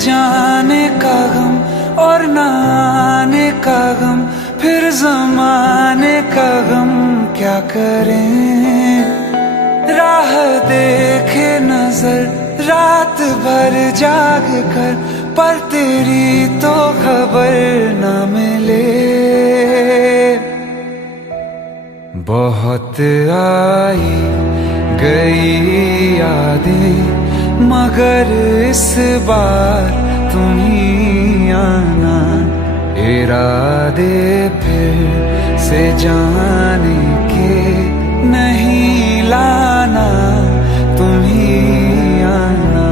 जाने का गम और न आने का गम, फिर जमाने का गम क्या करें। राह देखे नजर रात भर जाग कर, पर तेरी तो खबर न मिले। बहुत आई गई यादें, मगर इस बार तुम ही आना, इरादे फिर से जाने के नहीं लाना, तुम ही आना।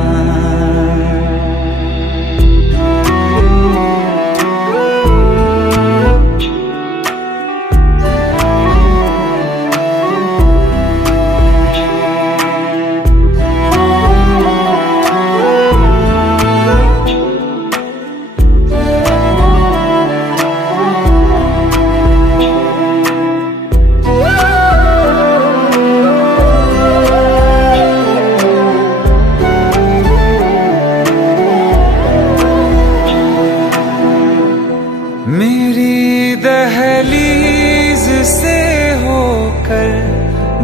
मेरी दहलीज से होकर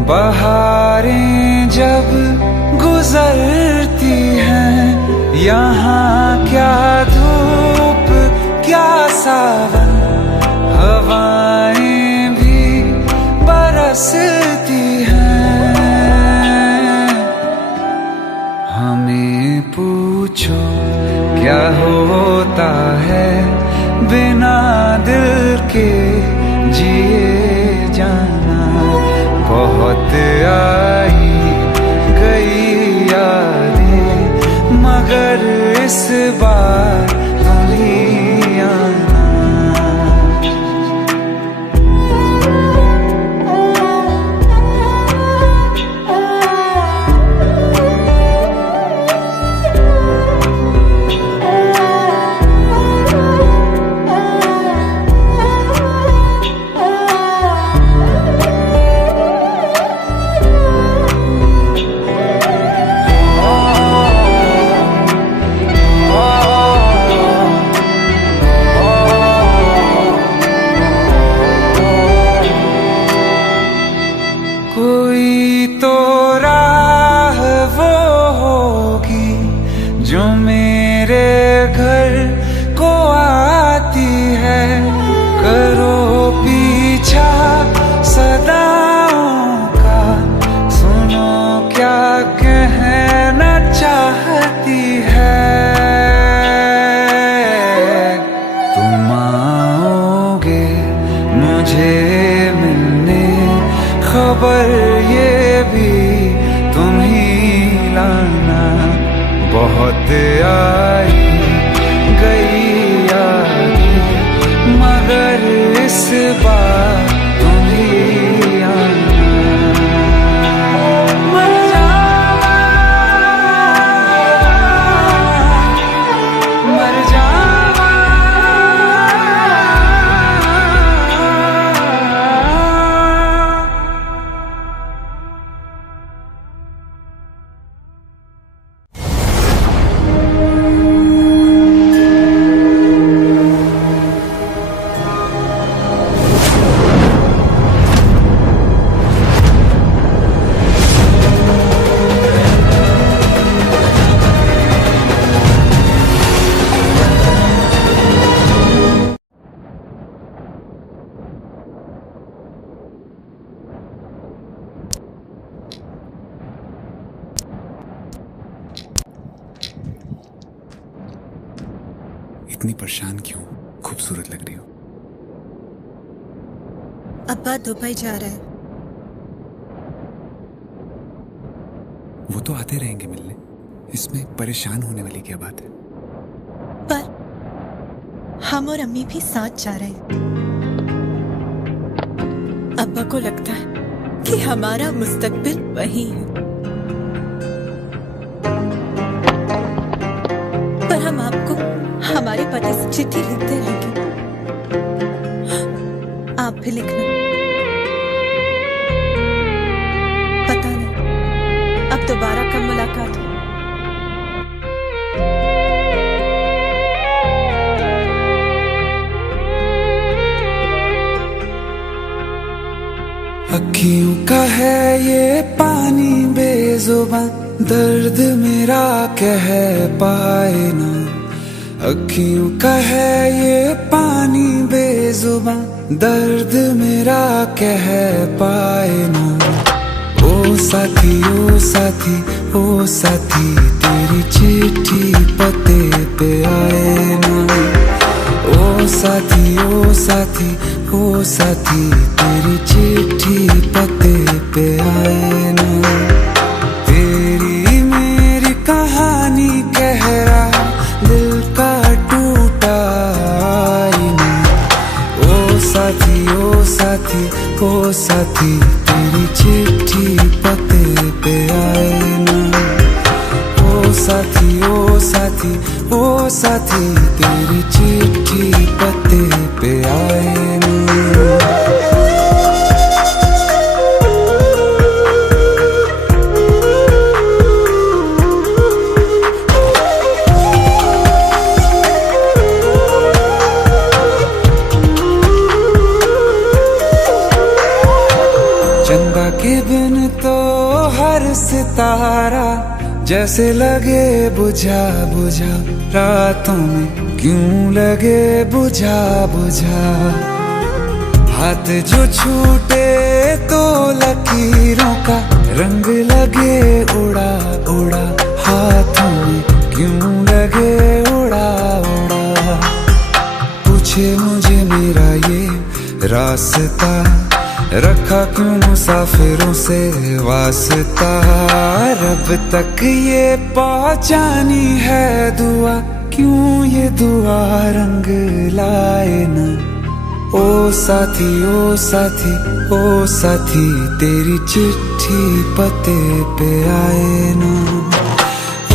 बहारें जब गुजरती हैं, यहाँ क्या धूप क्या सावन, हवाएं भी बरसती हैं। हमें पूछो क्या होता है बिना दिल के जिए जाना। बहुत आई गई यादें, मगर इस बार तुम ही आना। मिलने, खबर ये भी तुम ही लाना। बहुत आई गई यादें, मगर इस बार तुम ही आना। मर जावा, मर जावा, इतनी परेशान क्यों? खूबसूरत लग रही हो। अब्बा दुबई जा रहा है। वो तो आते रहेंगे मिलने, इसमें परेशान होने वाली क्या बात है? पर हम और अम्मी भी साथ जा रहे हैं। अब्बा को लगता है कि हमारा मुस्तकबिल वही है, पर हम आपको हमारे पति से चिट्ठी लिखते रहेंगे। आप भी लिखना। पता नहीं अब दोबारा कब मुलाकात हो। अखियों का है ये पानी बेजुबां, दर्द मेरा कह पाए ना। अखियों का है ये पानी बेजुबां, दर्द मेरा कह पाए ना। ओ साथी ओ साथी ओ साथी, तेरी चिट्ठी पते पे आए ना। ओ साथी ओ साथी ओ साथी, तेरी चिट्ठी पते पे आए ना। तेरी मेरी कहानी कह रहा दिल का टूटा आईना। ओ साथी ओ साथी ओ साथी, तेरी चिट्ठी पते पे आए ना। ओ साथी ओ साथी ओ साथी, तेरी चिट्ठी पते पे आए ना। चंदा के बिन तो हर सितारा जैसे लगे बुझा बुझा, रातों में क्यों लगे बुझा बुझा। हाथ जो छूटे तो लकीरों का रंग लगे उड़ा उड़ा, हाथों में क्यों लगे उड़ा उड़ा। पूछे मुझे मेरा ये रास्ता, रखा क्यों मुसाफिरों से वास्ता। रब तक ये पहुंचानी है दुआ, क्यों ये दुआ रंग लाए ना। ओ साथी ओ साथी ओ साथी, तेरी चिट्ठी पते पे आए ना।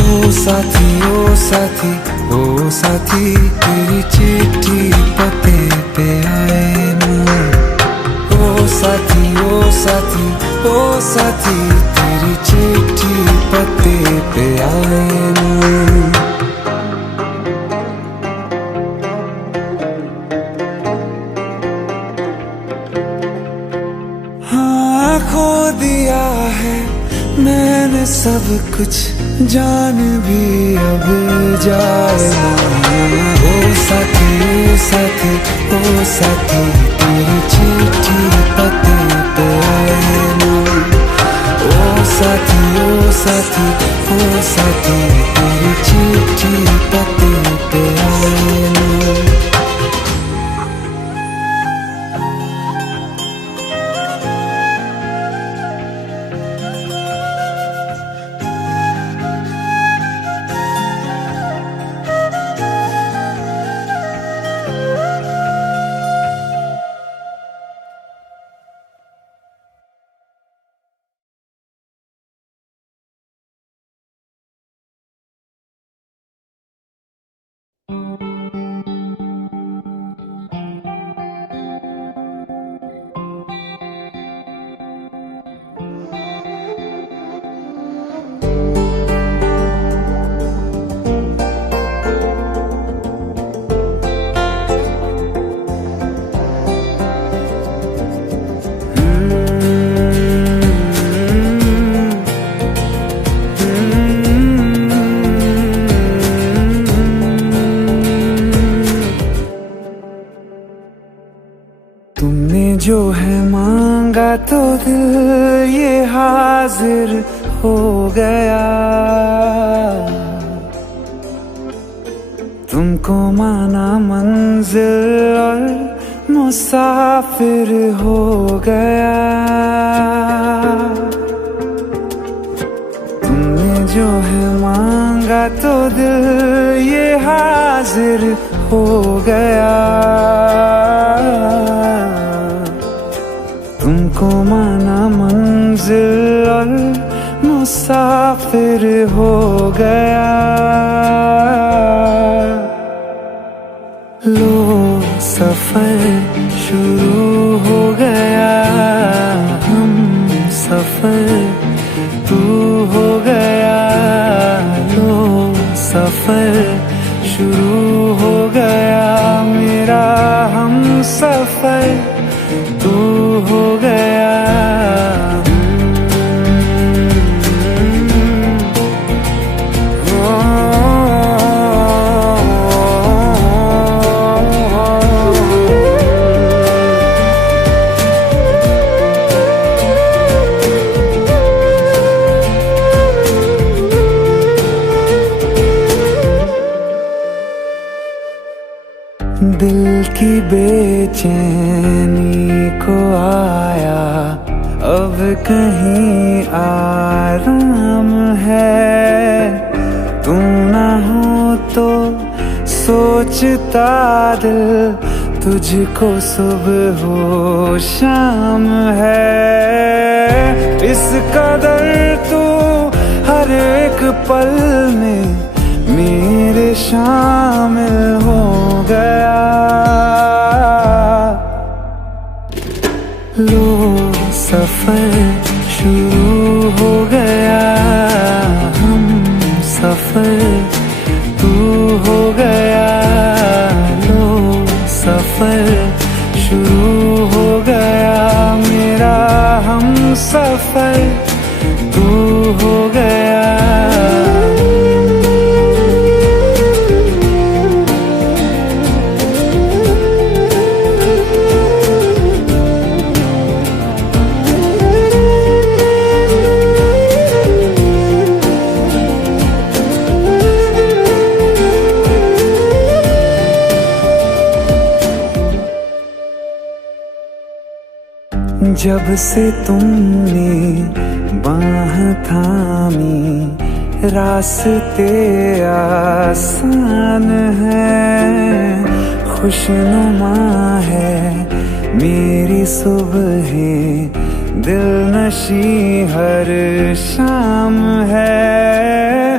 ओ साथी ओ साथी ओ साथी, तेरी चिट्ठी पते पे आए ना। ओ साथी ओ साथी ओ साथी, तेरी चिट्ठी पते पे आए ना। हाँ खो दिया है मैंने सब कुछ, जान भी अब जाए ना। ओ साथी ओ साथी ओ साथी, तेरी चिट्ठी पते पे आए ना। ओ साथी ओ साथी ओ साथी, तेरी चिट्ठी पते पे आए ना। है मांगा तो दिल ये हाजिर हो गया। तुमको माना मंजिल और मुसाफिर हो गया। तुमने जो है मांगा तो दिल ये हाजिर हो गया। तुमको माना मंजिल और मुसाफिर हो गया। लो सफर शुरू हो गया, हम सफर तू हो गया। लो सफर शुरू हो गया, मेरा हम सफर तू हो गया। दिल की बेचैनी को आया अब कहीं आराम है। तू ना हो तो सोचता दिल तुझको सुबह हो शाम है। इस कदर तू हर एक पल में मेरे शामिल हो गया। लो सफर शुरू हो गया, हम सफर तू हो गया। लो सफर शुरू हो गया, मेरा हम सफर तू हो गया। जब से तुमने बाह थामी रास्ते आसान है। खुशनुमा है मेरी सुबह, दिल नशी हर शाम है।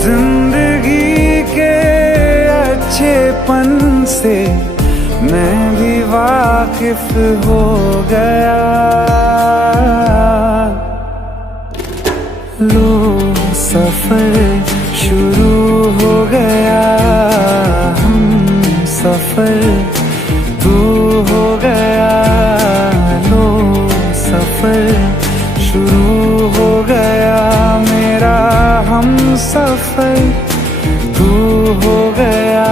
जिंदगी के अच्छेपन से मैं भी वाकिफ हो गया। लो सफर शुरू हो गया, हम सफर तू हो गया। लो सफर शुरू हो गया, मेरा हम सफर तू हो गया।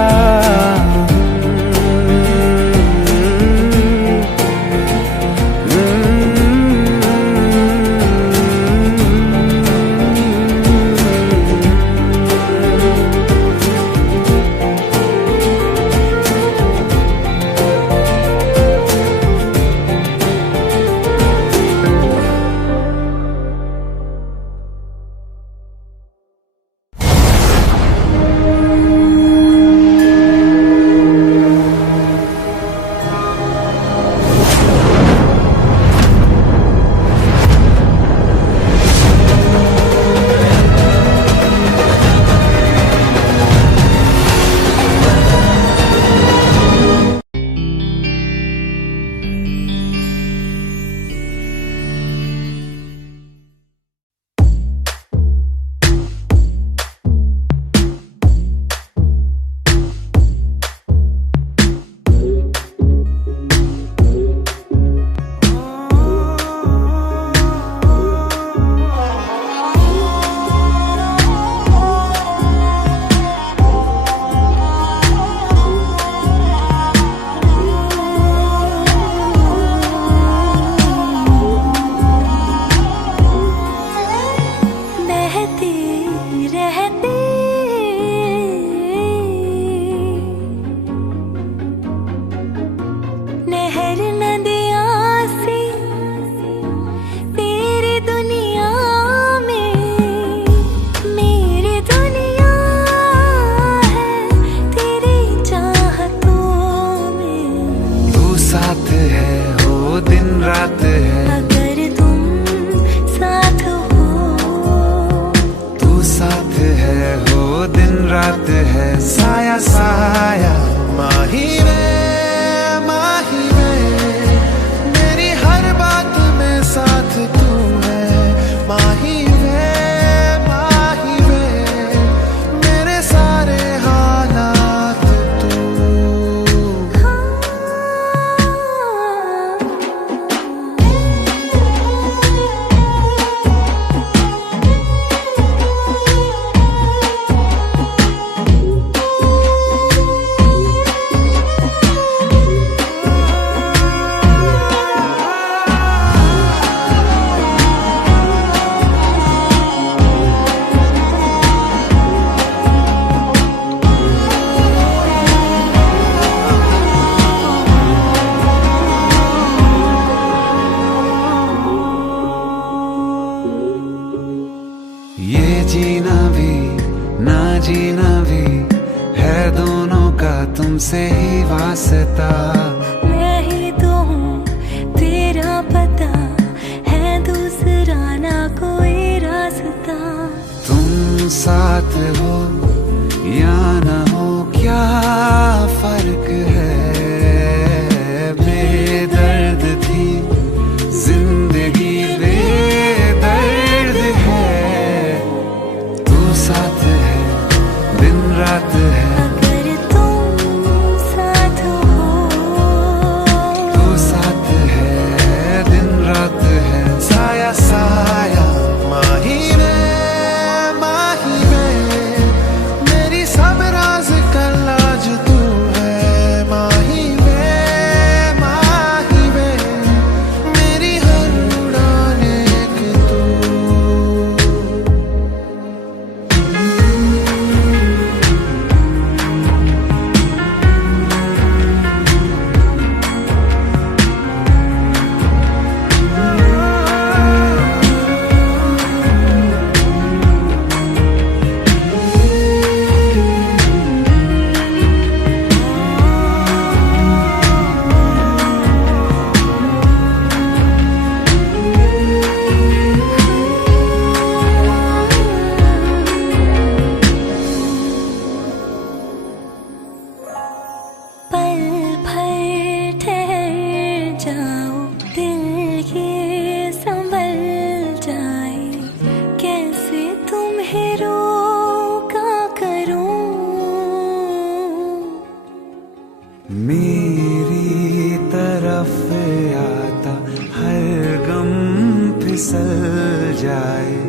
आए,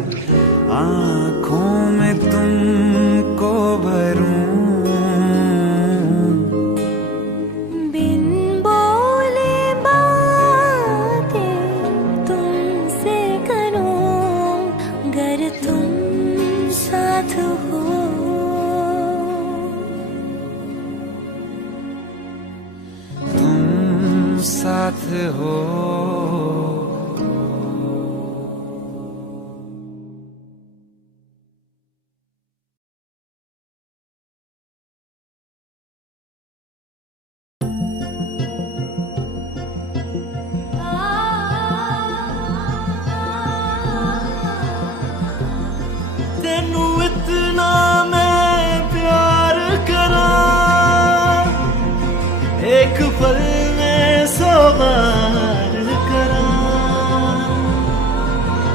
आंखों में तुमको भरूं, बिन बोले बातें तुमसे करूं, गर तुम साथ हो। तुम साथ हो। तेनू इतना मैं प्यार करा, एक पल में 100 बार करा।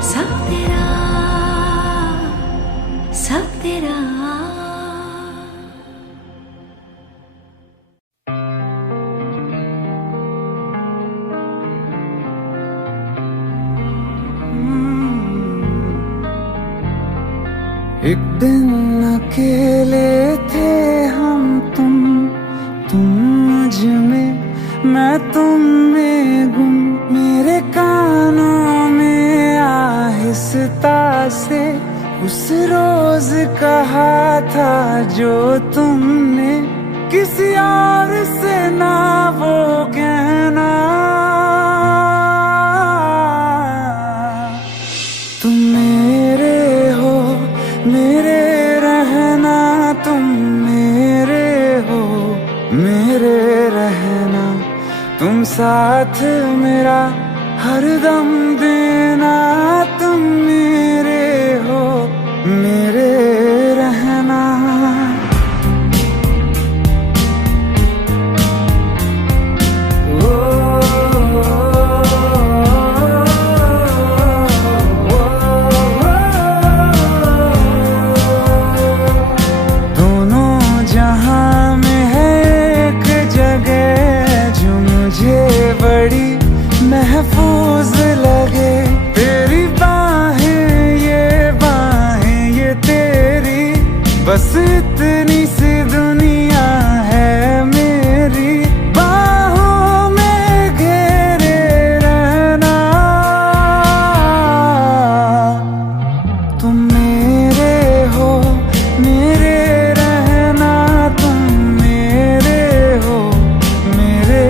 सब तेरा, सब तेरा। एक दिन अकेले थे हम तुम मुझ में, मैं तुम में गुम। मेरे कानों में आहिस्ता से उस रोज कहा था जो तुमने किसी और से ना वो कहना। तुम मेरे हो, मेरे रहना, तुम मेरे हो, मेरे रहना। तुम साथ मेरा हरदम देना, तुम मेरे हो, मेरे रहना। बड़ी महफूज लगे तेरी बाहें, ये तेरी, बस इतनी सी दुनिया है मेरी। बाहों में घेरे रहना, तुम मेरे हो, मेरे रहना, तुम मेरे हो, मेरे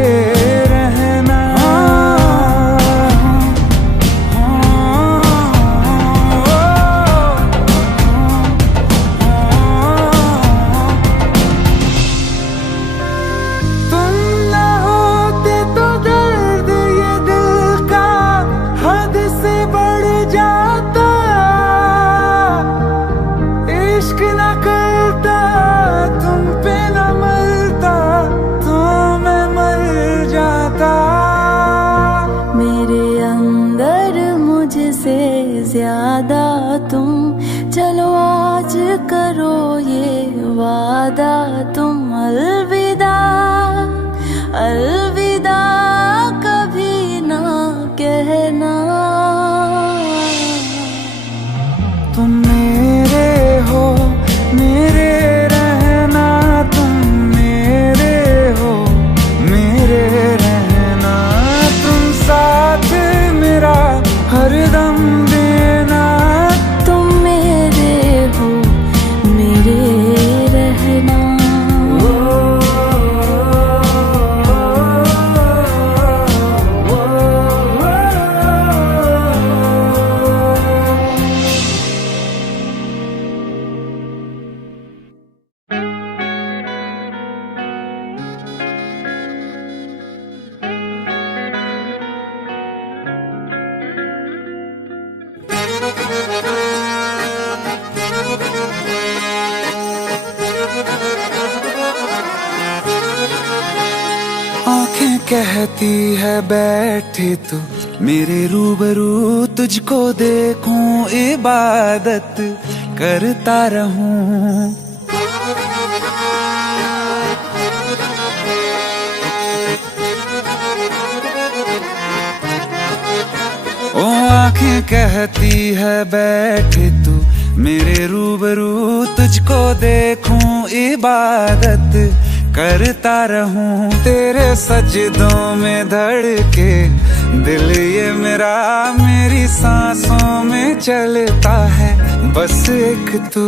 ज्यादा तुम, चलो आज करो ये वादा तुम। अलविदा, अलविदा कभी ना कहना। तुम मेरे हो, मेरे रहना, तुम मेरे हो, मेरे रहना। तुम साथ मेरा हरदम देना, तुम मेरे हो, मेरे रहना। आंखें कहती है बैठे तू मेरे रूबरू, तुझको देखूं इबादत करता रहूं। ओ आंखें कहती है बैठे तू मेरे रूबरू, तुझको देखूं इबादत करता रहूं, तेरे सजदों में धड़के दिल ये मेरा, मेरी सांसों में चलता है बस एक तू।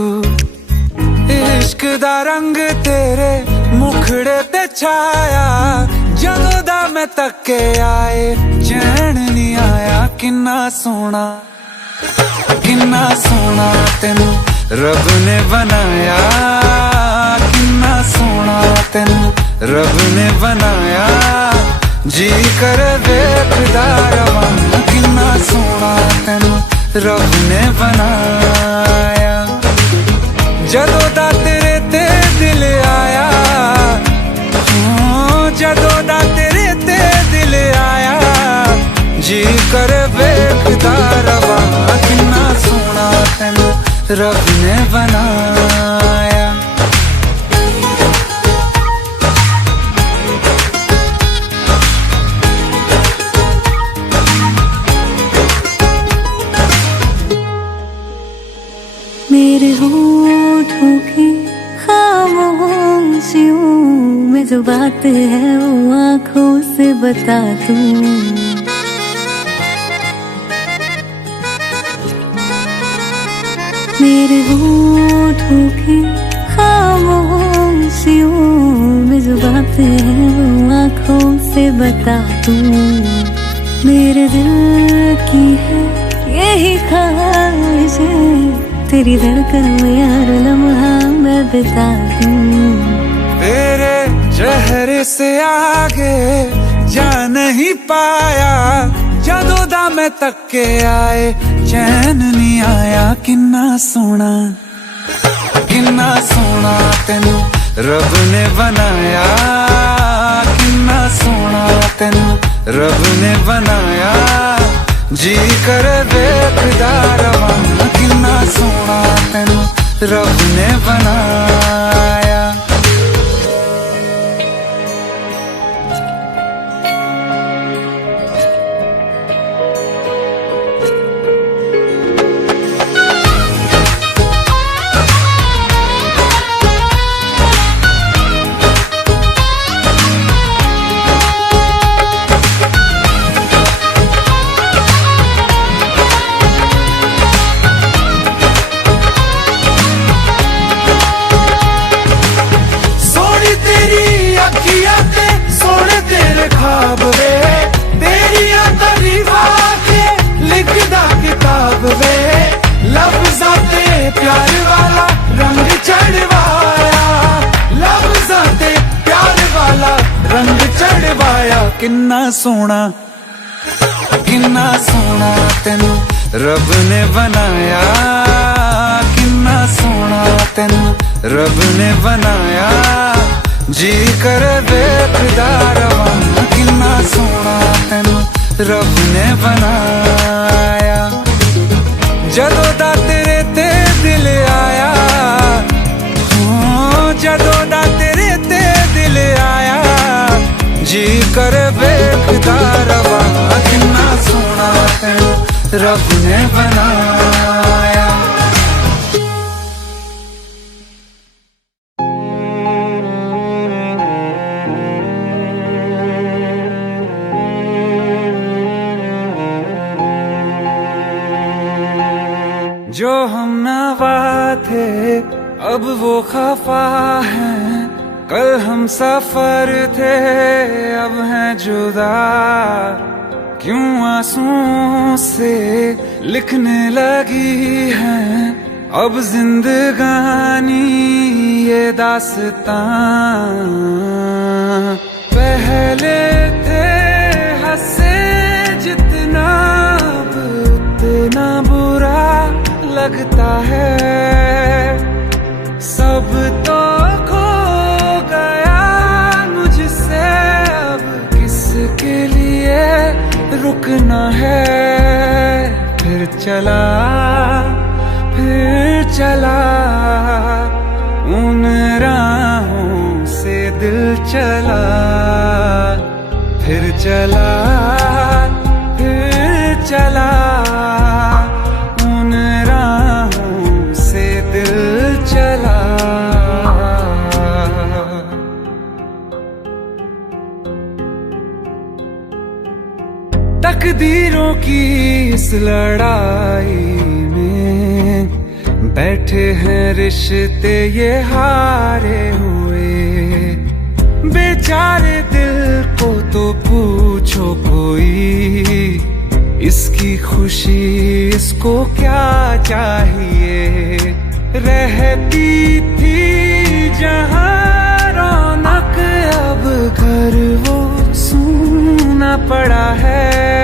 इश्क दा रंग तेरे मुखड़े ते छाया, जदों दा मैं तके आए चैन नहीं आया। किन्ना सोना तेनू रब ने बनाया, किन्ना सोना तेनू रब ने बनाया, जी कर वेखदा रवां। किन्ना सोना तेनू रब ने बनाया, जदों दा तेरे ते दिल आया, जदों दा तेरे ते दिल आया, जी कर वेखदा रवां। किन्ना सोना तेनू रब ने बनाया। मेरे होठों की खामोशियों में जो बात है वो आँखों से बता दूं। मेरे होठों की खामोशियों में जो बात है वो आँखों से बता दूं। मेरे दिल की है यही ख्वाहिश है, तेरी धड़कन में यार लम्हा मैं बिता दूं। तेरे चेहरे से आगे जा नहीं पाया, जदों दा मैं तके आए चैन नहीं आया। किन्ना सोना तेनू रब ने बनाया, किन्ना सोना तेनू रब ने बनाया, जी कर वेखदा रवां। किन्ना सोना तेनू रब ने बनाया। सोने तेरे ख्वाब वे, तेरिया तारीफा के लिखदा किताब वे, लफ्ज़ां ते प्यार वाला रंग चढ़वाया, लफ्ज़ां ते प्यार वाला रंग चढ़वाया। किन्ना सोना तेनू रब ने बनाया, किन्ना सोना तेनू रब ने बनाया, जी कर वेखदा रवां। किन्ना सोना तेनू रब ने बनाया, जदों दा तेरे ते दिल आया, जदों दा तेरे ते दिल आया, जी कर वेखदा रवां। किन्ना सोना तेनू रब ने बनाया। जो हम नवा थे अब वो खफा हैं, कल हम सफर थे अब हैं जुदा, क्यों आंसुओं से लिखने लगी हैं अब जिंदगानी ये दास्तां। पहले थे हंसे जितना अब उतना बुरा लगता है, सब तो खो गया मुझसे अब किसके लिए रुकना है। फिर चला उन राहों से दिल चला, फिर चला की इस लड़ाई में बैठे हैं रिश्ते ये हारे हुए। बेचारे दिल को तो पूछो कोई, इसकी खुशी इसको क्या चाहिए। रहती थी जहाँ रौनक, अब घर वो सूना पड़ा है।